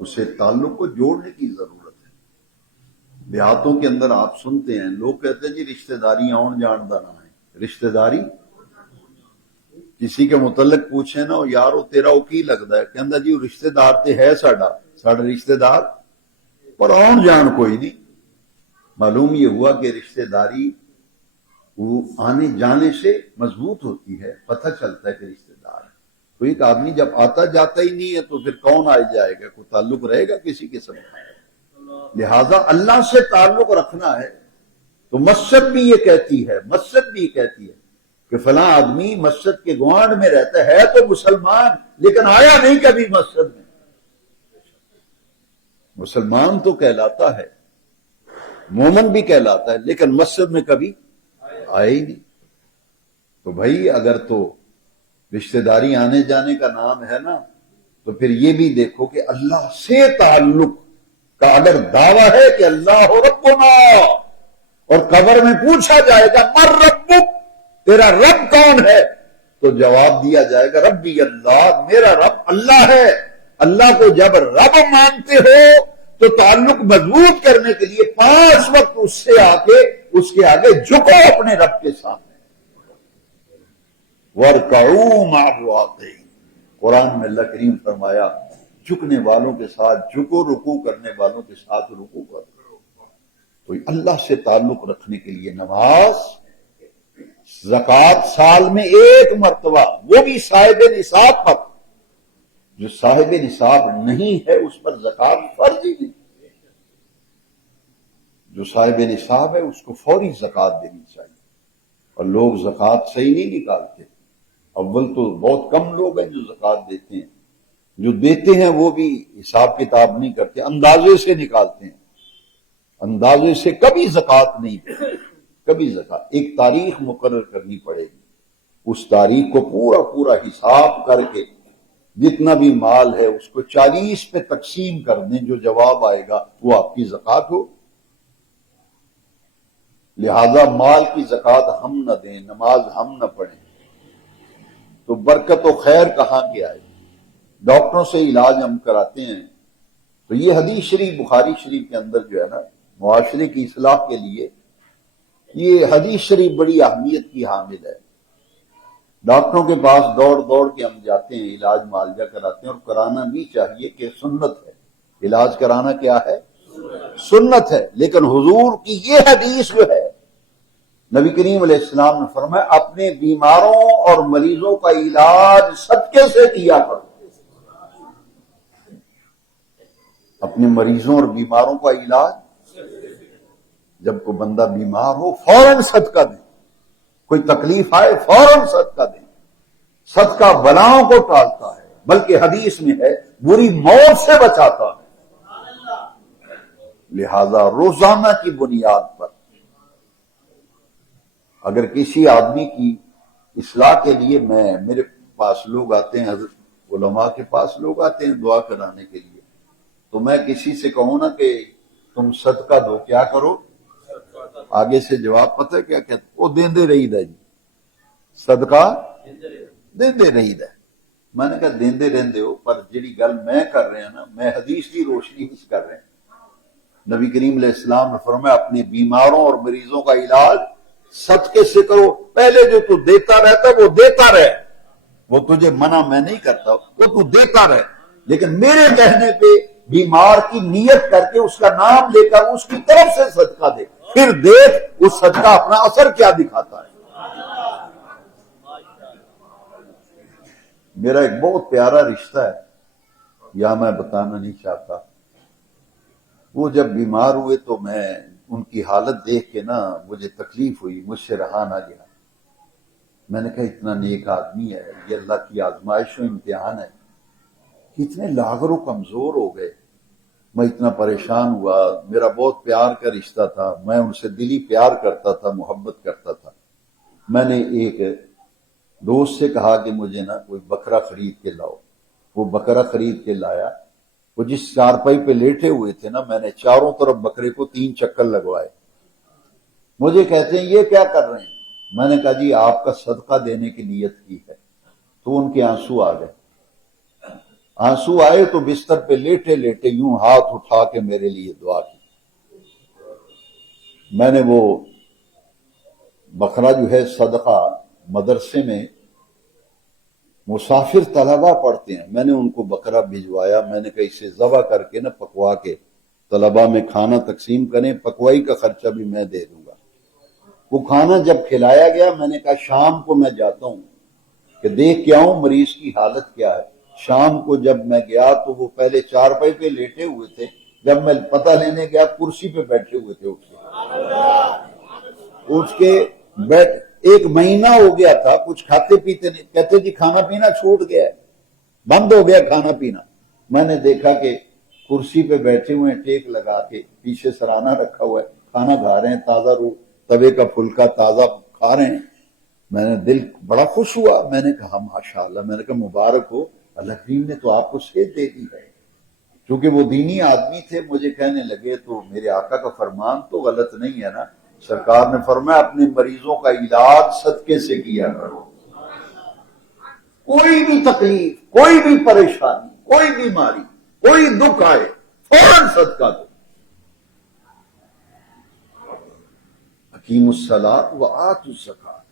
اسے تعلق کو جوڑنے کی ضرورت ہے۔ دیہاتوں کے اندر آپ سنتے ہیں لوگ کہتے ہیں جی رشتہ داری آن جان دا نہ ہے، رشتہ داری کسی کے متعلق پوچھے نا یار وہ تیرا وہ کی لگتا ہے، کہندا جی وہ رشتہ دار تے ہے ساڈا رشتہ دار، پر آن جان کوئی نہیں۔ معلوم یہ ہوا کہ رشتہ داری وہ آنے جانے سے مضبوط ہوتی ہے، پتہ چلتا ہے کہ رشتہ دار ہے۔ تو ایک آدمی جب آتا جاتا ہی نہیں ہے تو پھر کون آئے جائے گا، کوئی تعلق رہے گا کسی کے ساتھ؟ لہذا اللہ سے تعلق رکھنا ہے تو مسجد بھی یہ کہتی ہے کہ فلاں آدمی مسجد کے گوانڈ میں رہتا ہے تو مسلمان، لیکن آیا نہیں کبھی مسجد میں۔ مسلمان تو کہلاتا ہے، مومن بھی کہلاتا ہے، لیکن مسجد میں کبھی آئے ہی نہیں۔ تو بھائی اگر تو رشتہ داری آنے جانے کا نام ہے نا، تو پھر یہ بھی دیکھو کہ اللہ سے تعلق کا اگر دعویٰ ہے کہ اللہ ربنا، اور قبر میں پوچھا جائے گا من ربک، تیرا رب کون ہے، تو جواب دیا جائے گا ربی اللہ، میرا رب اللہ ہے۔ اللہ کو جب رب مانتے ہو تو تعلق مضبوط کرنے کے لیے 5 وقت اس سے آگے، اس کے آگے جھکو اپنے رب کے سامنے۔ وَارْكَعُوا مَعَ الرَّاكِعِينَ، قرآن میں اللہ کریم فرمایا جھکنے والوں کے ساتھ جھکو، رکوع کرنے والوں کے ساتھ رکوع کرو۔ تو اللہ سے تعلق رکھنے کے لیے نماز، زکوٰۃ سال میں 1 مرتبہ، وہ بھی صاحب نصاب پر، جو صاحب نصاب نہیں ہے اس پر زکوٰۃ فرض ہی نہیں، جو صاحب نصاب ہے اس کو فوری زکوٰۃ دینی چاہیے، اور لوگ زکوٰۃ صحیح نہیں نکالتے۔ اول تو بہت کم لوگ ہیں جو زکوٰۃ دیتے ہیں، جو دیتے ہیں وہ بھی حساب کتاب نہیں کرتے، اندازے سے نکالتے ہیں، اندازے سے کبھی زکوٰۃ نہیں دیتے، کبھی زکوٰۃ۔ ایک تاریخ مقرر کرنی پڑے گی، اس تاریخ کو پورا حساب کر کے جتنا بھی مال ہے اس کو 40 پہ تقسیم کر دیں، جو جواب آئے گا وہ آپ کی زکوٰۃ ہو۔ لہذا مال کی زکوٰۃ ہم نہ دیں، نماز ہم نہ پڑھیں تو برکت و خیر کہاں کی آئے؟ ڈاکٹروں سے علاج ہم کراتے ہیں تو یہ حدیث شریف بخاری شریف کے اندر جو ہے نا، معاشرے کی اصلاح کے لیے یہ حدیث شریف بڑی اہمیت کی حامل ہے۔ ڈاکٹروں کے پاس دوڑ کے ہم جاتے ہیں، علاج معالجہ کراتے ہیں، اور کرانا بھی چاہیے کہ سنت ہے، علاج کرانا کیا ہے؟ سنت ہے۔ لیکن حضور کی یہ حدیث جو ہے، نبی کریم علیہ السلام نے فرمایا اپنے بیماروں اور مریضوں کا علاج صدقے سے کیا کرو۔ اپنے مریضوں اور بیماروں کا علاج، جب کوئی بندہ بیمار ہو فوراً صدقہ دیں، کوئی تکلیف آئے فوراً صدقہ دیں، صدقہ بلاؤں کو ٹالتا ہے، بلکہ حدیث میں ہے بری موت سے بچاتا ہے۔ لہذا روزانہ کی بنیاد پر اگر کسی آدمی کی اصلاح کے لیے میرے پاس لوگ آتے ہیں، حضرت علماء کے پاس لوگ آتے ہیں دعا کرانے کے لیے، تو میں کسی سے کہوں نا کہ تم صدقہ دو، کیا کرو؟ آگے سے جواب پتہ ہے کیا کہتے؟ وہ دیندے رہی دا جی، صدقہ دیندے رہی دا۔ میں نے کہا دیندے رہندے ہو، پر جڑی گل میں کر رہے ہیں نا، میں حدیث کی روشنی ہی کر رہے ہیں۔ نبی کریم علیہ السلام نے فرمایا اپنے بیماروں اور مریضوں کا علاج صدقے سے کرو۔ پہلے جو تو دیتا رہتا وہ دیتا رہے، وہ تجھے منع میں نہیں کرتا، وہ تو دیتا رہے، لیکن میرے کہنے پہ بیمار کی نیت کر کے اس کا نام لے کر اس کی طرف سے صدقہ دے، پھر دیکھ اس صدقہ اپنا اثر کیا دکھاتا ہے۔ میرا ایک بہت پیارا رشتہ ہے، یا میں بتانا نہیں چاہتا، وہ جب بیمار ہوئے تو میں ان کی حالت دیکھ کے نا مجھے تکلیف ہوئی، مجھ سے رہا نہ گیا۔ میں نے کہا اتنا نیک آدمی ہے، یہ اللہ کی آزمائش و امتحان ہے، اتنے لاغر و کمزور ہو گئے۔ میں اتنا پریشان ہوا، میرا بہت پیار کا رشتہ تھا، میں ان سے دلی پیار کرتا تھا، محبت کرتا تھا۔ میں نے ایک دوست سے کہا کہ مجھے نا کوئی بکرا خرید کے لاؤ، وہ بکرا خرید کے لایا۔ وہ جس چارپائی پہ لیٹے ہوئے تھے نا، میں نے چاروں طرف بکرے کو 3 چکر لگوائے۔ مجھے کہتے ہیں یہ کیا کر رہے ہیں؟ میں نے کہا جی آپ کا صدقہ دینے کی نیت کی ہے۔ تو ان کے آنسو آ گئے، آنسو آئے تو بستر پہ لیٹے لیٹے یوں ہاتھ اٹھا کے میرے لیے دعا کی۔ میں نے وہ بکرا جو ہے صدقہ، مدرسے میں مسافر طلبہ پڑھتے ہیں، میں نے ان کو بکرا بھجوایا۔ میں نے کہا اسے ذبح کر کے نا پکوا کے طلبہ میں کھانا تقسیم کریں، پکوائی کا خرچہ بھی میں دے دوں گا۔ وہ کھانا جب کھلایا گیا، میں نے کہا شام کو میں جاتا ہوں کہ دیکھ کے آؤں مریض کی حالت کیا ہے۔ شام کو جب میں گیا تو وہ پہلے چارپائی پہ لیٹے ہوئے تھے، جب میں پتہ لینے گیا کرسی پہ بیٹھے ہوئے تھے۔ اٹھ کے بیٹھ، 1 مہینہ ہو گیا تھا، کچھ کھاتے پیتے نہیں، کہتے جی کھانا پینا چھوٹ گیا ہے، بند ہو گیا کھانا پینا۔ میں نے دیکھا کہ کرسی پہ بیٹھے ہوئے ہیں، ٹیک لگا کے، پیچھے سرانہ رکھا ہوا ہے، کھانا کھا رہے ہیں، تازہ روح توے کا پھلکا تازہ کھا رہے ہیں۔ میں نے دل بڑا خوش ہوا، میں نے کہا ماشاءاللہ، میں نے کہا مبارک ہو، اللہ کریم نے تو آپ کو صحت دے دی ہے۔ چونکہ وہ دینی آدمی تھے، مجھے کہنے لگے تو میرے آقا کا فرمان تو غلط نہیں ہے نا؟ سرکار نے فرمایا اپنے مریضوں کا علاج صدقے سے کیا کرو۔ کوئی بھی تکلیف، کوئی بھی پریشانی، کوئی بیماری، کوئی دکھ آئے، فوراً صدقہ دو۔ اقیموا الصلاۃ وآتوا الزکوٰۃ،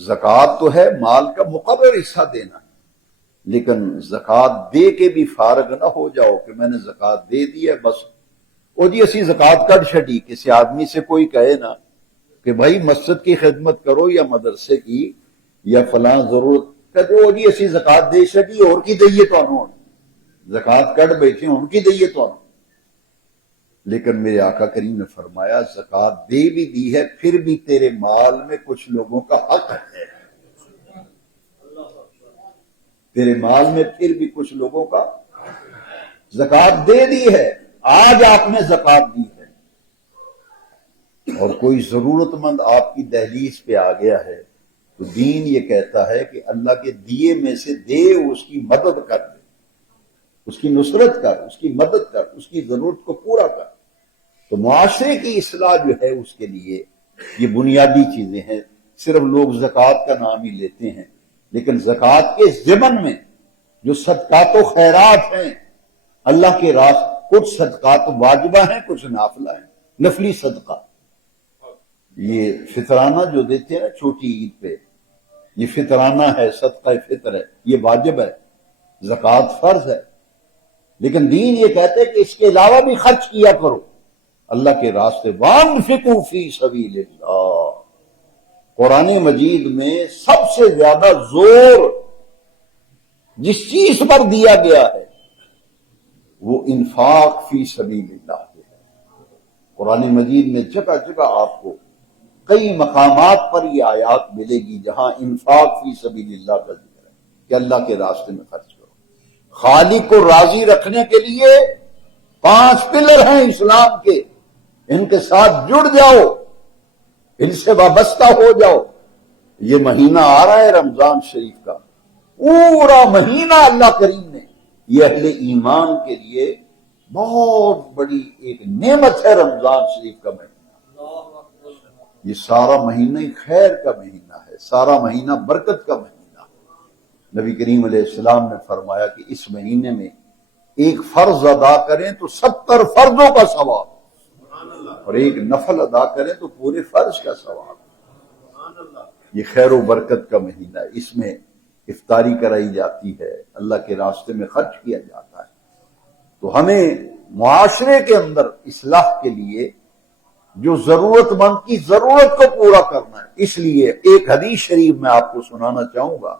زکوٰۃ تو ہے مال کا مقرر حصہ دینا، لیکن زکوٰۃ دے کے بھی فارغ نہ ہو جاؤ کہ میں نے زکوٰۃ دے دی ہے بس، او جی اسی زکوٰۃ کٹ چھڈی۔ کسی آدمی سے کوئی کہے نا کہ بھائی مسجد کی خدمت کرو یا مدرسے کی یا فلاں ضرورت، کہتے او جی اسی زکوٰۃ دے چھڈی، اور کی دئیے تو زکوٰۃ کٹ بیٹھے ان کی دئیے تو۔ لیکن میرے آقا کریم نے فرمایا زکوٰۃ دے بھی دی ہے، پھر بھی تیرے مال میں کچھ لوگوں کا حق ہے، تیرے مال میں پھر بھی کچھ لوگوں کا زکوٰۃ دے دی ہے۔ آج آپ نے زکوٰۃ دی ہے اور کوئی ضرورت مند آپ کی دہلیز پہ آ گیا ہے تو دین یہ کہتا ہے کہ اللہ کے دیے میں سے دے، اس کی مدد کر دے، اس کی نصرت کر، اس کی مدد کر، اس کی ضرورت کو پورا کر۔ تو معاشرے کی اصلاح جو ہے اس کے لیے یہ بنیادی چیزیں ہیں۔ صرف لوگ زکوٰۃ کا نام ہی لیتے ہیں، لیکن زکوٰۃ کے ضمن میں جو صدقات و خیرات ہیں اللہ کے راست، کچھ صدقات واجبہ ہیں، کچھ نافلہ ہیں۔ نفلی صدقہ یہ فطرانہ جو دیتے ہیں نا چھوٹی عید پہ، یہ فطرانہ ہے، صدقہ فطر ہے، یہ واجب ہے، زکوٰۃ فرض ہے۔ لیکن دین یہ کہتے ہیں کہ اس کے علاوہ بھی خرچ کیا کرو اللہ کے راستے۔ وَأَنفِقُوا فِي سَبِيلِ اللَّهِ، قرآن مجید میں سب سے زیادہ زور جس چیز پر دیا گیا ہے وہ انفاق فی سبیل اللہ ہے۔ قرآن مجید میں جگہ جگہ آپ کو کئی مقامات پر یہ آیات ملے گی جہاں انفاق فی سبیل اللہ کا ذکر ہے کہ اللہ کے راستے میں خرچ کرو۔ خالق کو راضی رکھنے کے لیے 5 پلر ہیں اسلام کے، ان کے ساتھ جڑ جاؤ، ان سے وابستہ ہو جاؤ۔ یہ مہینہ آ رہا ہے رمضان شریف کا، پورا مہینہ اللہ کریم نے یہ اہل ایمان کے لیے بہت بڑی ایک نعمت ہے۔ رمضان شریف کا مہینہ، یہ سارا مہینہ ہی خیر کا مہینہ ہے، سارا مہینہ برکت کا مہینہ ہے۔ نبی کریم علیہ السلام نے فرمایا کہ اس مہینے میں ایک فرض ادا کریں تو 70 فرضوں کا ثواب، اور ایک نفل ادا کریں تو پورے فرض کا ثواب۔ یہ خیر و برکت کا مہینہ ہے، اس میں افطاری کرائی جاتی ہے، اللہ کے راستے میں خرچ کیا جاتا ہے۔ تو ہمیں معاشرے کے اندر اصلاح کے لیے جو ضرورت مند کی ضرورت کو پورا کرنا ہے، اس لیے ایک حدیث شریف میں آپ کو سنانا چاہوں گا،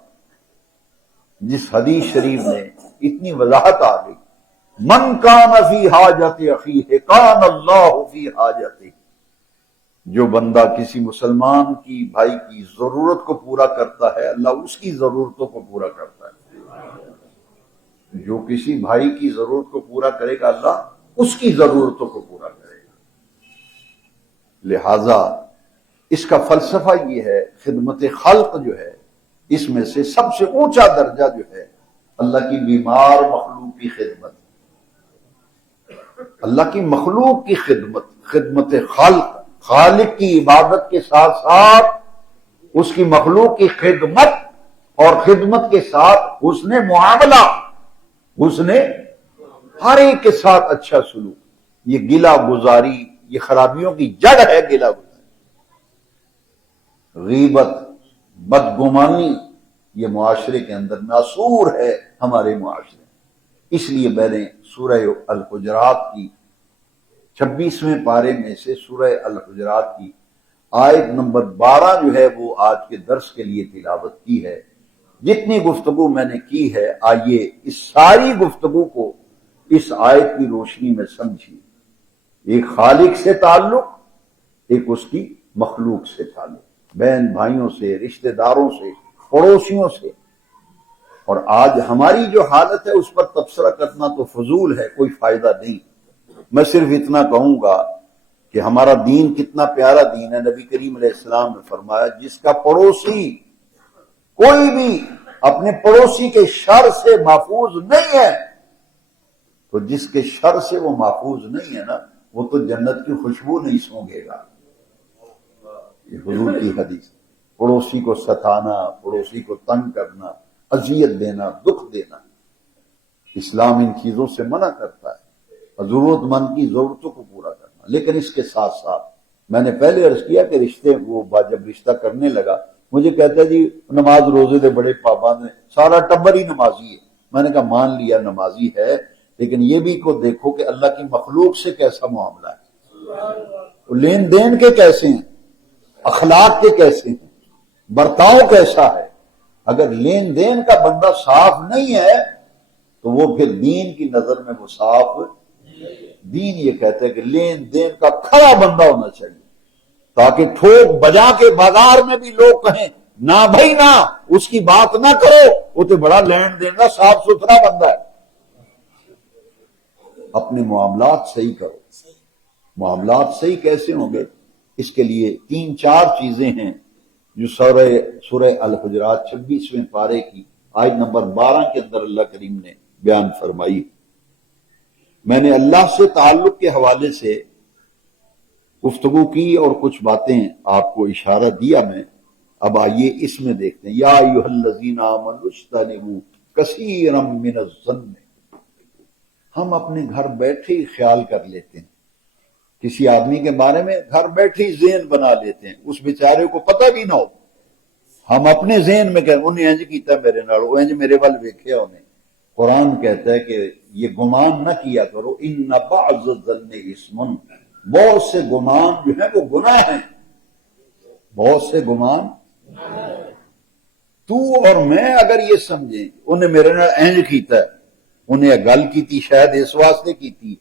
جس حدیث شریف میں اتنی وضاحت آ گئی، من کان فی حاجت اخیہ کان اللہ فی حاجتہ، جو بندہ کسی مسلمان کی بھائی کی ضرورت کو پورا کرتا ہے، اللہ اس کی ضرورتوں کو پورا کرتا ہے۔ جو کسی بھائی کی ضرورت کو پورا کرے گا، اللہ اس کی ضرورتوں کو پورا کرے گا۔ لہذا اس کا فلسفہ یہ ہے، خدمت خلق جو ہے، اس میں سے سب سے اونچا درجہ جو ہے اللہ کی بیمار مخلوق کی خدمت، اللہ کی مخلوق کی خدمت، خدمت خلق، خالق کی عبادت کے ساتھ ساتھ اس کی مخلوق کی خدمت، اور خدمت کے ساتھ حسن معاملہ، حسن ہر ایک کے ساتھ اچھا سلوک۔ یہ گلہ گزاری، یہ خرابیوں کی جڑ ہے گلہ گزاری، غیبت، بدگمانی، یہ معاشرے کے اندر ناسور ہے ہمارے معاشرے میں۔ اس لیے میں نے سورہ الحجرات کی 26ویں پارے میں سے سورہ الحجرات کی آیت نمبر 12 جو ہے وہ آج کے درس کے لیے تلاوت کی ہے۔ جتنی گفتگو میں نے کی ہے، آئیے اس ساری گفتگو کو اس آیت کی روشنی میں سمجھیے۔ ایک خالق سے تعلق، ایک اس کی مخلوق سے تعلق، بہن بھائیوں سے، رشتہ داروں سے، پڑوسیوں سے۔ اور آج ہماری جو حالت ہے اس پر تبصرہ کرنا تو فضول ہے، کوئی فائدہ نہیں۔ میں صرف اتنا کہوں گا کہ ہمارا دین کتنا پیارا دین ہے۔ نبی کریم علیہ السلام نے فرمایا، جس کا پڑوسی کوئی بھی اپنے پڑوسی کے شر سے محفوظ نہیں ہے، تو جس کے شر سے وہ محفوظ نہیں ہے نا، وہ تو جنت کی خوشبو نہیں سونگھے گا۔ یہ حضور کی حدیث۔ پڑوسی کو ستانا، پڑوسی کو تنگ کرنا، اذیت دینا، دکھ دینا، اسلام ان چیزوں سے منع کرتا ہے، ضرورت مند کی ضرورتوں کو پورا کرنا۔ لیکن اس کے ساتھ ساتھ میں نے پہلے عرض کیا کہ رشتے، وہ جب رشتہ کرنے لگا مجھے کہتا ہے جی نماز روزے دے بڑے پابند ہیں، سارا ٹبر ہی نمازی ہے۔ میں نے کہا مان لیا نمازی ہے، لیکن یہ بھی کو دیکھو کہ اللہ کی مخلوق سے کیسا معاملہ ہے، لین دین کے کیسے ہیں، اخلاق کے کیسے ہیں، برتاؤ کیسا ہے۔ اگر لین دین کا بندہ صاف نہیں ہے تو وہ پھر دین کی نظر میں وہ صاف، دین یہ کہتا ہے کہ لین دین کا کھڑا بندہ ہونا چاہیے، تاکہ ٹھوک بجا کے بازار میں بھی لوگ کہیں نہ بھائی نہ، اس کی بات نہ کرو، وہ تو بڑا لین دین کا صاف ستھرا بندہ ہے۔ اپنے معاملات صحیح کرو۔ معاملات صحیح کیسے ہوں گے؟ اس کے لیے 3-4 چیزیں ہیں جو سورہ الحجرات 26ویں پارے کی آیت نمبر 12 کے اندر اللہ کریم نے بیان فرمائی۔ میں نے اللہ سے تعلق کے حوالے سے گفتگو کی اور کچھ باتیں آپ کو اشارہ دیا میں۔ اب آئیے اس میں دیکھتے ہیں، یا ایھا الذین آمنوا اجتنبوا کثیرا من الظن۔ ہم اپنے گھر بیٹھے ہی خیال کر لیتے ہیں، کسی آدمی کے بارے میں گھر بیٹھے ہی ذہن بنا لیتے ہیں، اس بیچارے کو پتہ بھی نہ ہو، ہم اپنے ذہن میں کہتے انہیں انج کیتا میرے نال، وہ انج میرے وال ویکھیا انہیں۔ قرآن کہتا ہے کہ یہ گمان نہ کیا کرو، ان بعض الظن اسم، بہت سے گمان جو ہیں وہ گناہ ہیں، بہت سے گمان۔ تو اور میں اگر یہ سمجھیں انہیں میرے نال انج کیتا ہے، انہیں گل کی تھی شاید اس واسطے کی تھی،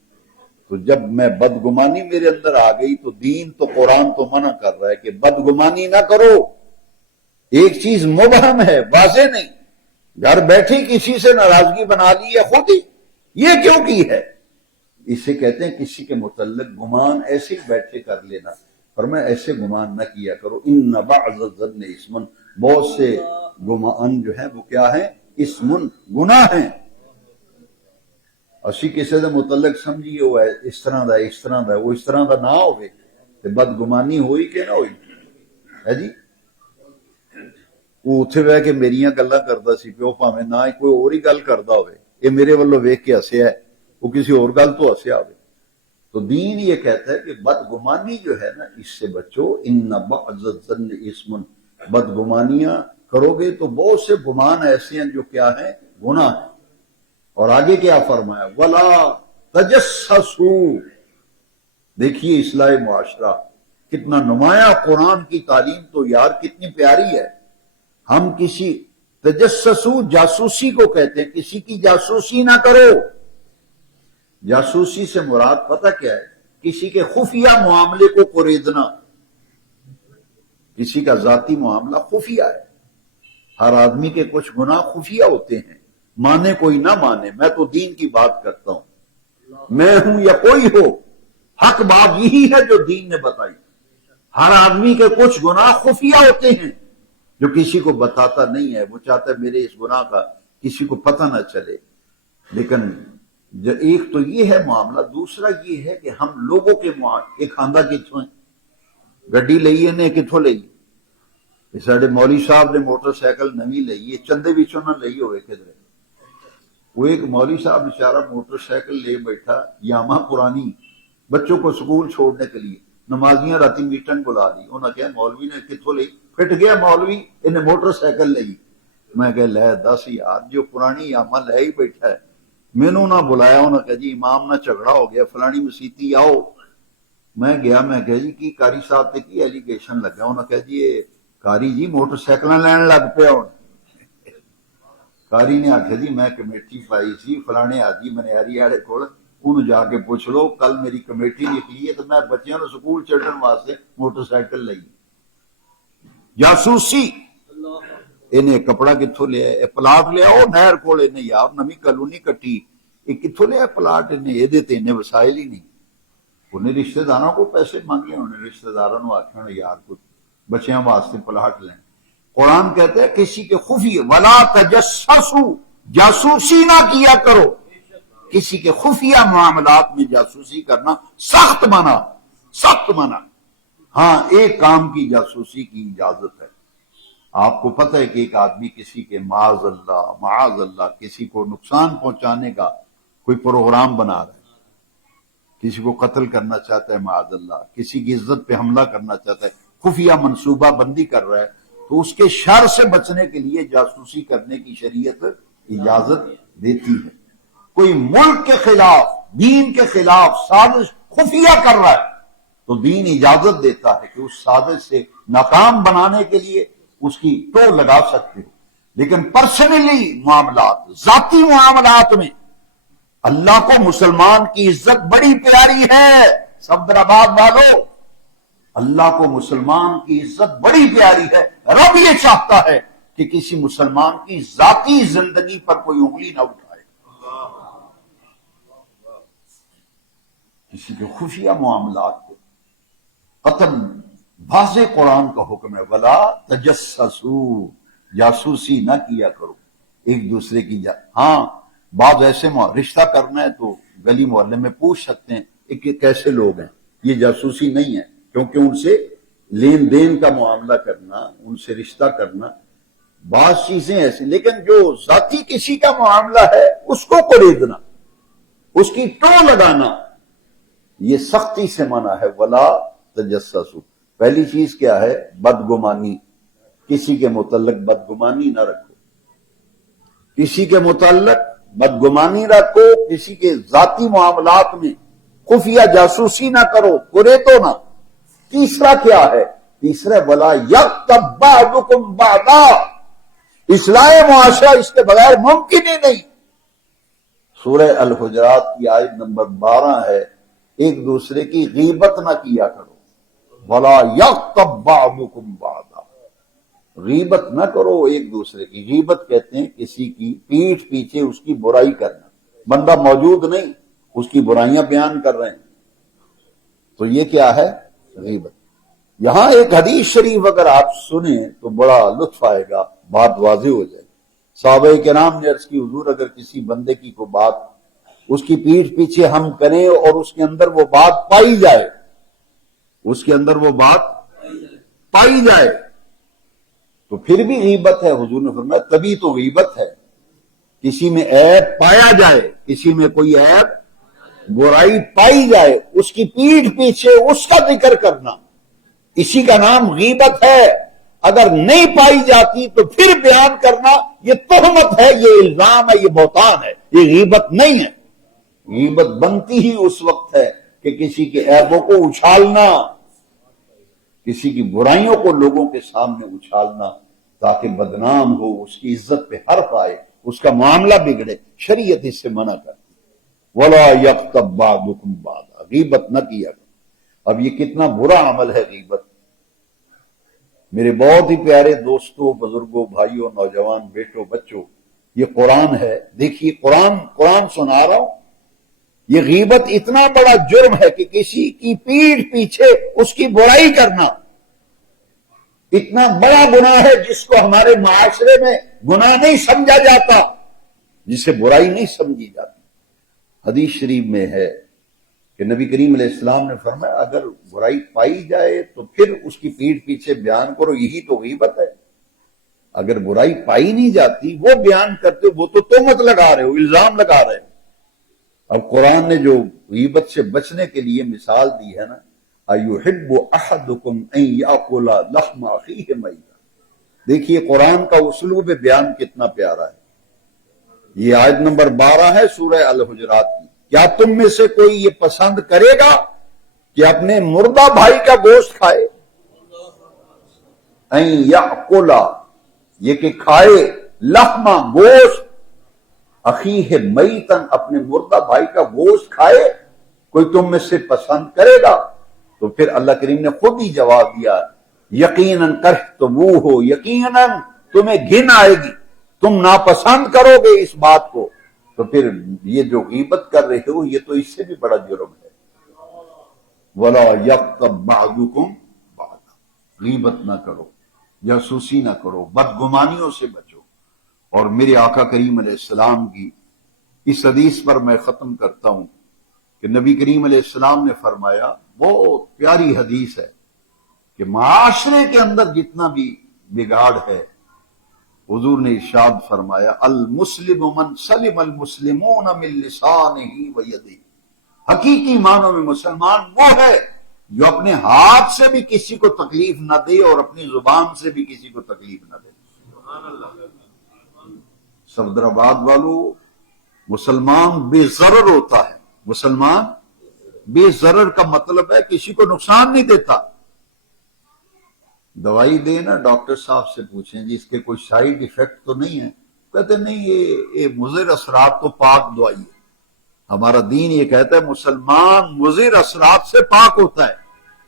تو جب میں بدگمانی میرے اندر آ گئی تو دین تو قرآن تو منع کر رہا ہے کہ بدگمانی نہ کرو۔ ایک چیز مبہم ہے، واضح نہیں، گھر بیٹھے کسی سے ناراضگی بنا لی یا خود ہی، یہ کیوں کی ہے؟ اسے کہتے ہیں کسی کے متعلق گمان ایسے ہی بیٹھے کر لینا، فرمایا ایسے گمان نہ کیا کرو، ان بعض الظن اسم، بہت سے گمان جو ہیں وہ کیا ہیں؟ اسم، گناہ ہیں۔ اسی کسی دے متعلق سمجھیے وہ اس طرح دا اس طرح دا، وہ اس طرح دا نہ ہوئے تو بدگمانی ہوئی کہ نہ ہوئی ہے جی۔ وہ اتھے بہ کے میریاں گلاں کردا سی پیو، پاویں نہ کوئی اور ہی گل کردا ہوئے، یہ میرے والوں ویکھ کے ہسیا ہے، وہ کسی اور گل تو ہسیا ہوئے۔ تو دین یہ کہتا ہے کہ بدگمانی جو ہے نا، اس سے بچو، ان بعض الظن اسم، بدگمانیاں کرو گے تو بہت سے گمان ایسے ہیں جو کیا ہیں؟ گناہ ہیں۔ اور آگے کیا فرمایا؟ وَلَا تَجَسَّسُوا۔ دیکھیے اصلاح معاشرہ کتنا نمایاں، قرآن کی تعلیم تو یار کتنی پیاری ہے۔ ہم کسی تجسسو جاسوسی کو کہتے ہیں، کسی کی جاسوسی نہ کرو۔ جاسوسی سے مراد پتہ کیا ہے؟ کسی کے خفیہ معاملے کو قریدنا۔ کسی کا ذاتی معاملہ خفیہ ہے۔ ہر آدمی کے کچھ گناہ خفیہ ہوتے ہیں، مانے کوئی نہ مانے، میں تو دین کی بات کرتا ہوں، میں ہوں یا کوئی ہو، حق بات یہی ہے جو دین نے بتائی۔ ہر آدمی کے کچھ گناہ خفیہ ہوتے ہیں جو کسی کو بتاتا نہیں ہے، وہ چاہتا ہے میرے اس گناہ کا کسی کو پتہ نہ چلے۔ لیکن ایک تو یہ ہے معاملہ، دوسرا یہ ہے کہ ہم لوگوں کے ایک خاندہ کتوں ہیں، گڈی لئیے نے کتوں لئی؟ ساڑے مولوی صاحب نے موٹر سائیکل نوی لئی ہے، چندے بچوں نہ لئی ہوئے کدھر۔ وہ ایک مولوی صاحب بیچارہ موٹر سائیکل لے بیٹھا، یاما پرانی، بچوں کو سکول چھوڑنے کے لیے، نمازیاں راتی میٹنگ بلا دی، انہوں نے کہا مولوی نے کتوں لئی؟ پھٹ گیا مولوی، انہیں موٹر سائیکل لئی۔ میں کہا لے 10,000 جو پرانی یاما لے ہی بیٹھا ہے، میں نے نہ بلایا، انہوں نے کہا جی امام نہ جھگڑا ہو گیا فلانی مسیتی آؤ۔ میں گیا، میں کہا جی کی کاری صاحب تے کی ایلیگیشن لگا؟ انہوں نے کہا جی یہ کاری جی موٹر سائیکل لین لگ پیا ہوں۔ کاری نے آخیا جی میں کمیٹی پائی سی فلانے آدھی منیاری والے کول، انہوں جا کے پوچھ لو، کل میری کمیٹی نکلی ہے تو میں بچیاں نو سکول چڑھن واسطے موٹر سائیکل لئی۔ جاسوسی۔ انہیں کپڑا کتوں لیا؟ پلاٹ لیا وہ نہر کول، انہیں یار نوی کالونی کٹی، یہ کتوں لیا پلاٹ؟ انہیں یہ دیتے انہیں وسائل ہی نہیں۔ انہیں رشتہ داروں کو پیسے مانگے، انہیں رشتہ داروں نے آخیا یار کچھ بچیاں واسطے پلاٹ لیں۔ قرآن کہتے ہیں کسی کے خفیہ ولا تجسسوا، جاسوسی نہ کیا کرو۔ کسی کے خفیہ معاملات میں جاسوسی کرنا سخت منع، سخت منع۔ ہاں ایک کام کی جاسوسی کی اجازت ہے۔ آپ کو پتہ ہے کہ ایک آدمی کسی کے معاذ اللہ کسی کو نقصان پہنچانے کا کوئی پروگرام بنا رہا ہے، کسی کو قتل کرنا چاہتا ہے معاذ اللہ، کسی کی عزت پہ حملہ کرنا چاہتا ہے، خفیہ منصوبہ بندی کر رہا ہے، تو اس کے شر سے بچنے کے لیے جاسوسی کرنے کی شریعت اجازت دیتی ہے۔ کوئی ملک کے خلاف، دین کے خلاف سازش خفیہ کر رہا ہے تو دین اجازت دیتا ہے کہ اس سازش سے ناکام بنانے کے لیے اس کی ٹو لگا سکتے ہو۔ لیکن پرسنلی معاملات، ذاتی معاملات میں اللہ کو مسلمان کی عزت بڑی پیاری ہے۔ صفدرآباد والو، اللہ کو مسلمان کی عزت بڑی پیاری ہے۔ رب یہ چاہتا ہے کہ کسی مسلمان کی ذاتی زندگی پر کوئی انگلی نہ اٹھائے۔ کسی کے خفیہ معاملات کو قتل، واضح قرآن کا حکم ہے ولا تجسسوا، جاسوسی نہ کیا کرو ایک دوسرے کی ہاں بعض ایسے رشتہ کرنا ہے تو گلی محلے میں پوچھ سکتے ہیں کہ کیسے لوگ ہیں، یہ جاسوسی نہیں ہے، کیونکہ ان سے لین دین کا معاملہ کرنا، ان سے رشتہ کرنا، بعض چیزیں ایسی۔ لیکن جو ذاتی کسی کا معاملہ ہے اس کو قریدنا، اس کی ٹو لگانا، یہ سختی سے منع ہے۔ ولا تجسسوا، پہلی چیز کیا ہے؟ بدگمانی، کسی کے متعلق بدگمانی نہ رکھو، کسی کے متعلق بدگمانی رکھو، کسی کے ذاتی معاملات میں خفیہ جاسوسی نہ کرو، کرے تو نہ۔ تیسرا کیا ہے؟ تیسرا ولا یغتب بعضکم بعضا، اصلاح معاشرہ اس کے بغیر ممکن ہی نہیں۔ سورہ الحجرات کی آیت نمبر 12 ہے، ایک دوسرے کی غیبت نہ کیا کرو۔ ولا یغتب بعضکم بعضا، غیبت نہ کرو ایک دوسرے کی۔ غیبت کہتے ہیں کسی کی پیٹھ پیچھے اس کی برائی کرنا، بندہ موجود نہیں، اس کی برائیاں بیان کر رہے ہیں، تو یہ کیا ہے؟ غیبت۔ یہاں ایک حدیث شریف اگر آپ سنیں تو بڑا لطف آئے گا، بات واضح ہو جائے۔ صحابہ کرام نے عرض کی حضور اگر کسی بندے کی کوئی بات اس کی پیٹھ پیچھے ہم کریں اور اس کے اندر وہ بات پائی جائے، اس کے اندر وہ بات پائی جائے تو پھر بھی غیبت ہے۔ حضور نے فرمایا تبھی تو غیبت ہے، کسی میں عیب پایا جائے، کسی میں کوئی عیب برائی پائی جائے، اس کی پیٹھ پیچھے اس کا ذکر کرنا، اسی کا نام غیبت ہے۔ اگر نہیں پائی جاتی تو پھر بیان کرنا یہ تہمت ہے، یہ الزام ہے، یہ بہتان ہے، یہ غیبت نہیں ہے۔ غیبت بنتی ہی اس وقت ہے کہ کسی کے عیبوں کو اچھالنا، کسی کی برائیوں کو لوگوں کے سامنے اچھالنا تاکہ بدنام ہو، اس کی عزت پہ حرف آئے، اس کا معاملہ بگڑے۔ شریعت اس سے منع کرتی، وَلَا يَغْتَبْ بَعْضُكُمْ بَعْضًا، غیبت نہ کیا کرو۔ اب یہ کتنا برا عمل ہے غیبت۔ میرے بہت ہی پیارے دوستوں، بزرگوں، بھائیوں، نوجوان، بیٹوں، بچوں، یہ قرآن ہے، دیکھیے قرآن سنا رہا ہوں۔ یہ غیبت اتنا بڑا جرم ہے کہ کسی کی پیٹھ پیچھے اس کی برائی کرنا اتنا بڑا گناہ ہے جس کو ہمارے معاشرے میں گناہ نہیں سمجھا جاتا، جسے برائی نہیں سمجھی جاتی۔ حدیث شریف میں ہے کہ نبی کریم علیہ السلام نے فرمایا اگر برائی پائی جائے تو پھر اس کی پیٹھ پیچھے بیان کرو، یہی تو غیبت ہے۔ اگر برائی پائی نہیں جاتی، وہ بیان کرتے، وہ تو تہمت لگا رہے ہو، الزام لگا رہے ہو۔ اب قرآن نے جو غیبت سے بچنے کے لیے مثال دی ہے نا، اَيُحِبُّ أَحَدُكُمْ أَن يَأْكُلَ لَحْمَ أَخِيهِ مَيْتًا۔ دیکھیے قرآن کا اسلوب بیان کتنا پیارا ہے۔ یہ آیت نمبر 12 ہے سورہ الحجرات کی۔ کیا تم میں سے کوئی یہ پسند کرے گا کہ اپنے مردہ بھائی کا گوشت کھائے؟ أَن يَأْكُلَ، یہ کہ کھائے، لحمہ، گوشت، اخیہ میتن، اپنے مردہ بھائی کا گوشت کھائے، کوئی تم میں سے پسند کرے گا؟ تو پھر اللہ کریم نے خود ہی جواب دیا، یقیناً کرہتموہ، یقیناً تمہیں گھن آئے گی، تم ناپسند کرو گے اس بات کو۔ تو پھر یہ جو غیبت کر رہے ہو یہ تو اس سے بھی بڑا جرم ہے۔ وَلَا يَغْتَبْ بَعْضُكُمْ بَعْضًا، غیبت نہ کرو، جاسوسی نہ کرو، بدگمانیوں سے بچو۔ اور میرے آقا کریم علیہ السلام کی اس حدیث پر میں ختم کرتا ہوں کہ نبی کریم علیہ السلام نے فرمایا، بہت پیاری حدیث ہے، کہ معاشرے کے اندر جتنا بھی بگاڑ ہے، حضور نے ارشاد فرمایا، المسلم من سلم المسلمون من لسانہ و یدہ، حقیقی معنوں میں مسلمان وہ ہے جو اپنے ہاتھ سے بھی کسی کو تکلیف نہ دے اور اپنی زبان سے بھی کسی کو تکلیف نہ دے۔ صفدر آباد والو، مسلمان بے ضرر ہوتا ہے۔ مسلمان بے ضرر کا مطلب ہے کسی کو نقصان نہیں دیتا۔ دوائی دے نا، ڈاکٹر صاحب سے پوچھیں جی اس کے کوئی سائیڈ ایفیکٹ تو نہیں ہے؟ کہتے نہیں، یہ مضر اثرات تو پاک دوائی ہے۔ ہمارا دین یہ کہتا ہے مسلمان مضر اثرات سے پاک ہوتا ہے،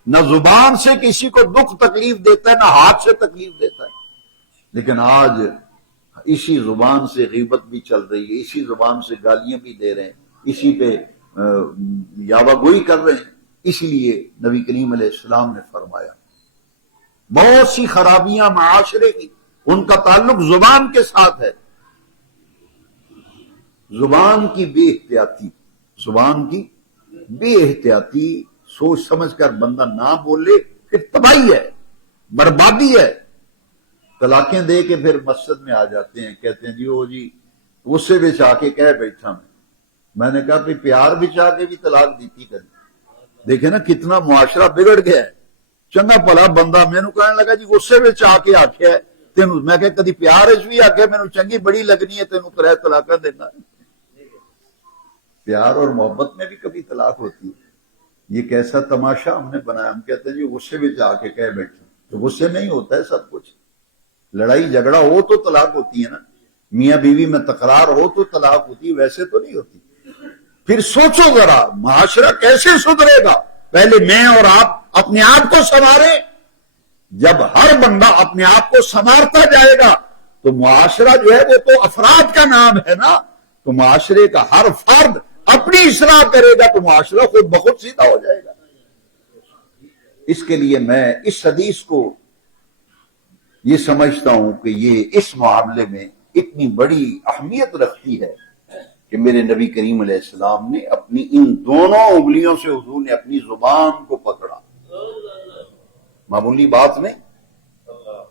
نہ زبان سے کسی کو دکھ تکلیف دیتا ہے، نہ ہاتھ سے تکلیف دیتا ہے۔ لیکن آج اسی زبان سے غیبت بھی چل رہی ہے، اسی زبان سے گالیاں بھی دے رہے ہیں، اسی پہ یاوہ گوئی کر رہے ہیں۔ اس لیے نبی کریم علیہ السلام نے فرمایا بہت سی خرابیاں معاشرے کی ان کا تعلق زبان کے ساتھ ہے۔ زبان کی بے احتیاطی، زبان کی بے احتیاطی، سوچ سمجھ کر بندہ نہ بولے، پھر تباہی ہے، بربادی ہے۔ طلاقیں دے کے پھر مسجد میں آ جاتے ہیں، کہتے ہیں جی غصے بچ آ کے کہہ بیٹھا میں نے کہا پھر پیار بچا کے بھی طلاق دیتی کر۔ دیکھیں نا کتنا معاشرہ بگڑ گیا ہے۔ چنگا پلا بندہ میں نے کہنے لگا جی غصے بچ آ کے آخیا ہے تینوں، میں کہ کدی پیار اس بھی آخیا میں نے چنگی بڑی لگنی ہے تینوں 3 طلاقاں دینا۔ پیار اور محبت میں بھی کبھی طلاق ہوتی ہے۔ یہ کیسا تماشا ہم نے بنایا، ہم کہتے ہیں جی غصے بچ آ کے کہہ بیٹھے، تو غصے میں ہی ہوتا ہے سب کچھ۔ لڑائی جھگڑا ہو تو طلاق ہوتی ہے نا، میاں بیوی میں تکرار ہو تو طلاق ہوتی ہے، ویسے تو نہیں ہوتی۔ پھر سوچو ذرا معاشرہ کیسے سدھرے گا؟ پہلے میں اور آپ اپنے آپ کو سنواریں۔ جب ہر بندہ اپنے آپ کو سنوارتا جائے گا تو معاشرہ جو ہے وہ تو افراد کا نام ہے نا، تو معاشرے کا ہر فرد اپنی اصلاح کرے گا تو معاشرہ خود بخود سیدھا ہو جائے گا۔ اس کے لیے میں اس حدیث کو یہ سمجھتا ہوں کہ یہ اس معاملے میں اتنی بڑی اہمیت رکھتی ہے کہ میرے نبی کریم علیہ السلام نے اپنی ان دونوں انگلیوں سے حضور نے اپنی زبان کو پکڑا، معمولی بات نہیں،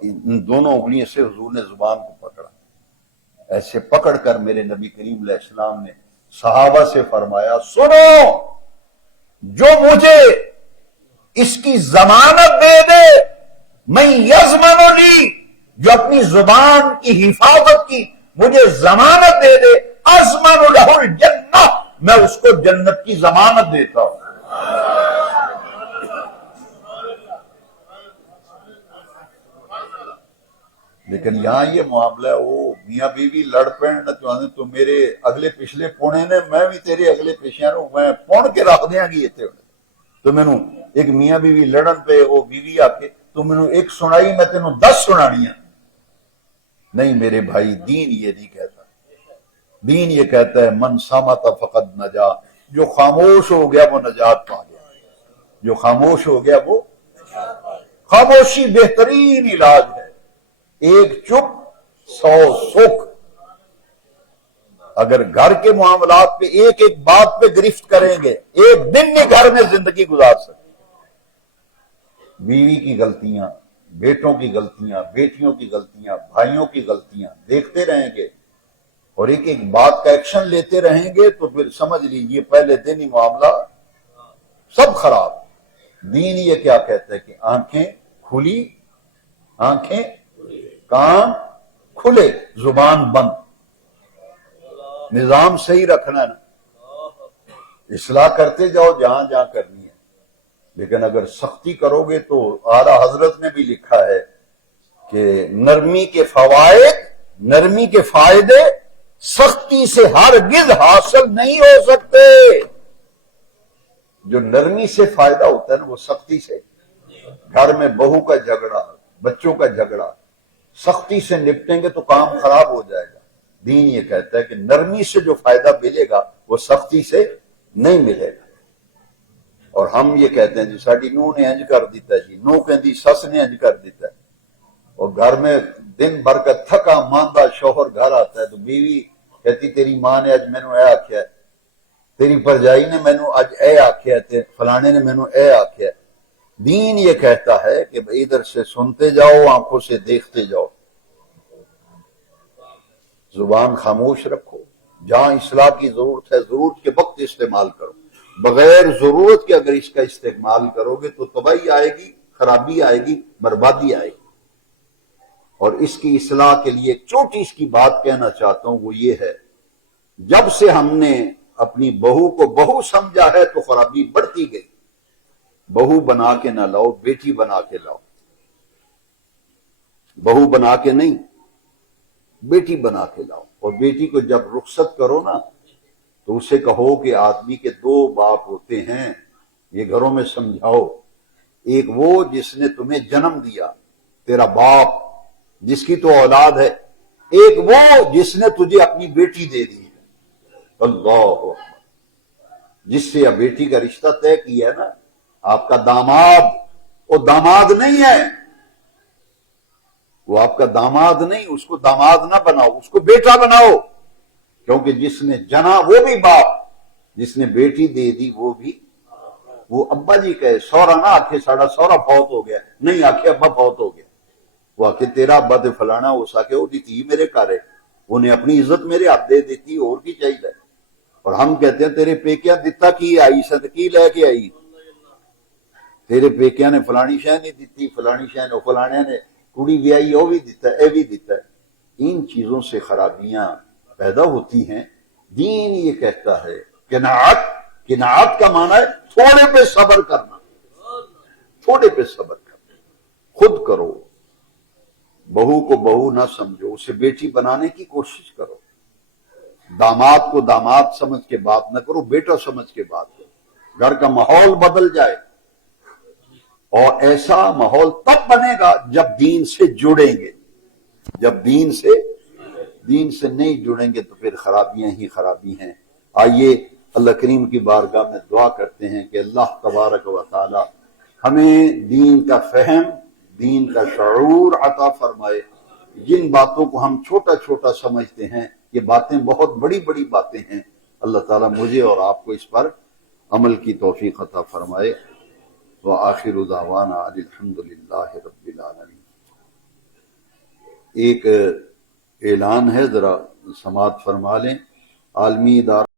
ان دونوں انگلیوں سے حضور نے زبان کو پکڑا۔ ایسے پکڑ کر میرے نبی کریم علیہ السلام نے صحابہ سے فرمایا، سنو، جو مجھے اس کی ضمانت دے دے میں یضمن لی، جو اپنی زبان کی حفاظت کی مجھے ضمانت دے دے، اضمن لہ الجنہ، میں اس کو جنت کی ضمانت دیتا ہوں۔ لیکن یہاں یہ معاملہ ہے، وہ میاں بیوی لڑ پڑنا چاہتے تو میرے اگلے پچھلے پونے نے، میں بھی تیرے اگلے پچھلے رہوں، میں پون کے رکھ دیاں گی اتنے تو مینوں ایک میاں بیوی لڑن پہ وہ بیوی آ کے تو مینوں ایک سنائی میں تینوں 10 سنانیاں۔ نہیں میرے بھائی، دین یہ نہیں کہتا، دین یہ کہتا ہے من صامت فقد نجا، جو خاموش ہو گیا وہ نجات پا گیا، جو خاموش ہو گیا وہ، خاموشی بہترین علاج ہے، ایک چپ 100 سکھ۔ اگر گھر کے معاملات پہ ایک ایک بات پہ گرفت کریں گے، ایک دن میں گھر میں زندگی گزار سکتے۔ بیوی کی غلطیاں، بیٹوں کی غلطیاں، بیٹیوں کی غلطیاں، بھائیوں کی غلطیاں دیکھتے رہیں گے اور ایک ایک بات کا ایکشن لیتے رہیں گے تو پھر سمجھ لیجئے پہلے دن ہی معاملہ سب خراب۔ دین یہ کیا کہتا ہے کہ آنکھیں کھلی، آنکھیں کان کھلے، زبان بند، نظام صحیح رکھنا ہے نا، اصلاح کرتے جاؤ جہاں جہاں کرنی ہے۔ لیکن اگر سختی کرو گے تو اعلیٰ حضرت نے بھی لکھا ہے کہ نرمی کے فوائد، نرمی کے فائدے سختی سے ہرگز حاصل نہیں ہو سکتے۔ جو نرمی سے فائدہ ہوتا ہے نا وہ سختی سے، گھر میں بہو کا جھگڑا، بچوں کا جھگڑا، سختی سے نپٹیں گے تو کام خراب ہو جائے گا۔ دین یہ کہتا ہے کہ نرمی سے جو فائدہ ملے گا وہ سختی سے نہیں ملے گا۔ اور ہم یہ کہتے ہیں جی ساڑی نوح نے انج کر دیتا ہے، جی نوح کہندی سس نے انج کر دیتا ہے، اور گھر میں دن بھر کا تھکا ماندہ شوہر گھر آتا ہے تو بیوی کہتی تیری ماں نے اج مینوں اے آکھیا ہے، تیری پرجائی نے مینوں اج اے آکھیا ہے، فلانے نے مینوں اے آکھیا ہے۔ دین یہ کہتا ہے کہ ادھر سے سنتے جاؤ، آنکھوں سے دیکھتے جاؤ، زبان خاموش رکھو، جہاں اصلاح کی ضرورت ہے ضرورت کے وقت استعمال کرو، بغیر ضرورت کے اگر اس کا استعمال کرو گے تو تباہی آئے گی، خرابی آئے گی، بربادی آئے گی۔ اور اس کی اصلاح کے لیے ایک چھوٹی اس کی بات کہنا چاہتا ہوں، وہ یہ ہے جب سے ہم نے اپنی بہو کو بہو سمجھا ہے تو خرابی بڑھتی گئی۔ بہو بنا کے نہ لاؤ، بیٹی بنا کے لاؤ، بہو بنا کے نہیں، بیٹی بنا کے لاؤ۔ اور بیٹی کو جب رخصت کرو نا تو اسے کہو کہ آدمی کے 2 باپ ہوتے ہیں، یہ گھروں میں سمجھاؤ، ایک وہ جس نے تمہیں جنم دیا، تیرا باپ جس کی تو اولاد ہے، ایک وہ جس نے تجھے اپنی بیٹی دے دی ہے۔ اللہ اکبر، جس سے اب بیٹی کا رشتہ طے کیا ہے نا، آپ کا داماد، وہ داماد نہیں ہے، وہ آپ کا داماد نہیں، اس کو داماد نہ بناؤ، اس کو بیٹا بناؤ، کیونکہ جس نے جنا وہ بھی باپ، جس نے بیٹی دے دی وہ بھی، وہ ابا جی کہے، سورا نہ آکھے ساڑا سورا فوت ہو گیا، نہیں آکھے ابا فوت ہو گیا، وہ آکھے تیرا ابا تے فلانا ہو سکے، وہ دیتی میرے کارے، انہیں اپنی عزت میرے ہاتھ دے دیتی، اور کی چاہیے۔ اور ہم کہتے ہیں تیرے پیکیاں دتا کی آئی سد کی لے کے آئی، تیرے پیکیاں نے فلانی شے نہیں دیتی، فلانی شے نے، فلانے نے کڑی بھی آئی وہ بھی دیتا ہے، اے بھی دیتا ہے۔ ان چیزوں سے خرابیاں پیدا ہوتی ہیں۔ دین یہ کہتا ہے قناعت، قناعت کا معنی ہے تھوڑے پہ صبر کرنا، تھوڑے پہ صبر کرنا، خود کرو، بہو کو بہو نہ سمجھو، اسے بیٹی بنانے کی کوشش کرو، داماد کو داماد سمجھ کے بات نہ کرو، بیٹا سمجھ کے بات کرو، گھر کا ماحول بدل جائے۔ اور ایسا ماحول تب بنے گا جب دین سے جڑیں گے، جب دین سے نہیں جڑیں گے تو پھر خرابیاں ہی خرابی ہیں۔ آئیے اللہ کریم کی بارگاہ میں دعا کرتے ہیں کہ اللہ تبارک و تعالی ہمیں دین کا فہم، دین کا شعور عطا فرمائے۔ جن باتوں کو ہم چھوٹا چھوٹا سمجھتے ہیں یہ باتیں بہت بڑی بڑی باتیں ہیں، اللہ تعالیٰ مجھے اور آپ کو اس پر عمل کی توفیق عطا فرمائے۔ وآخر دعوانا الحمدللہ رب العالمین۔ ایک اعلان ہے، ذرا سماعت فرما لیں۔ عالمی ادارہ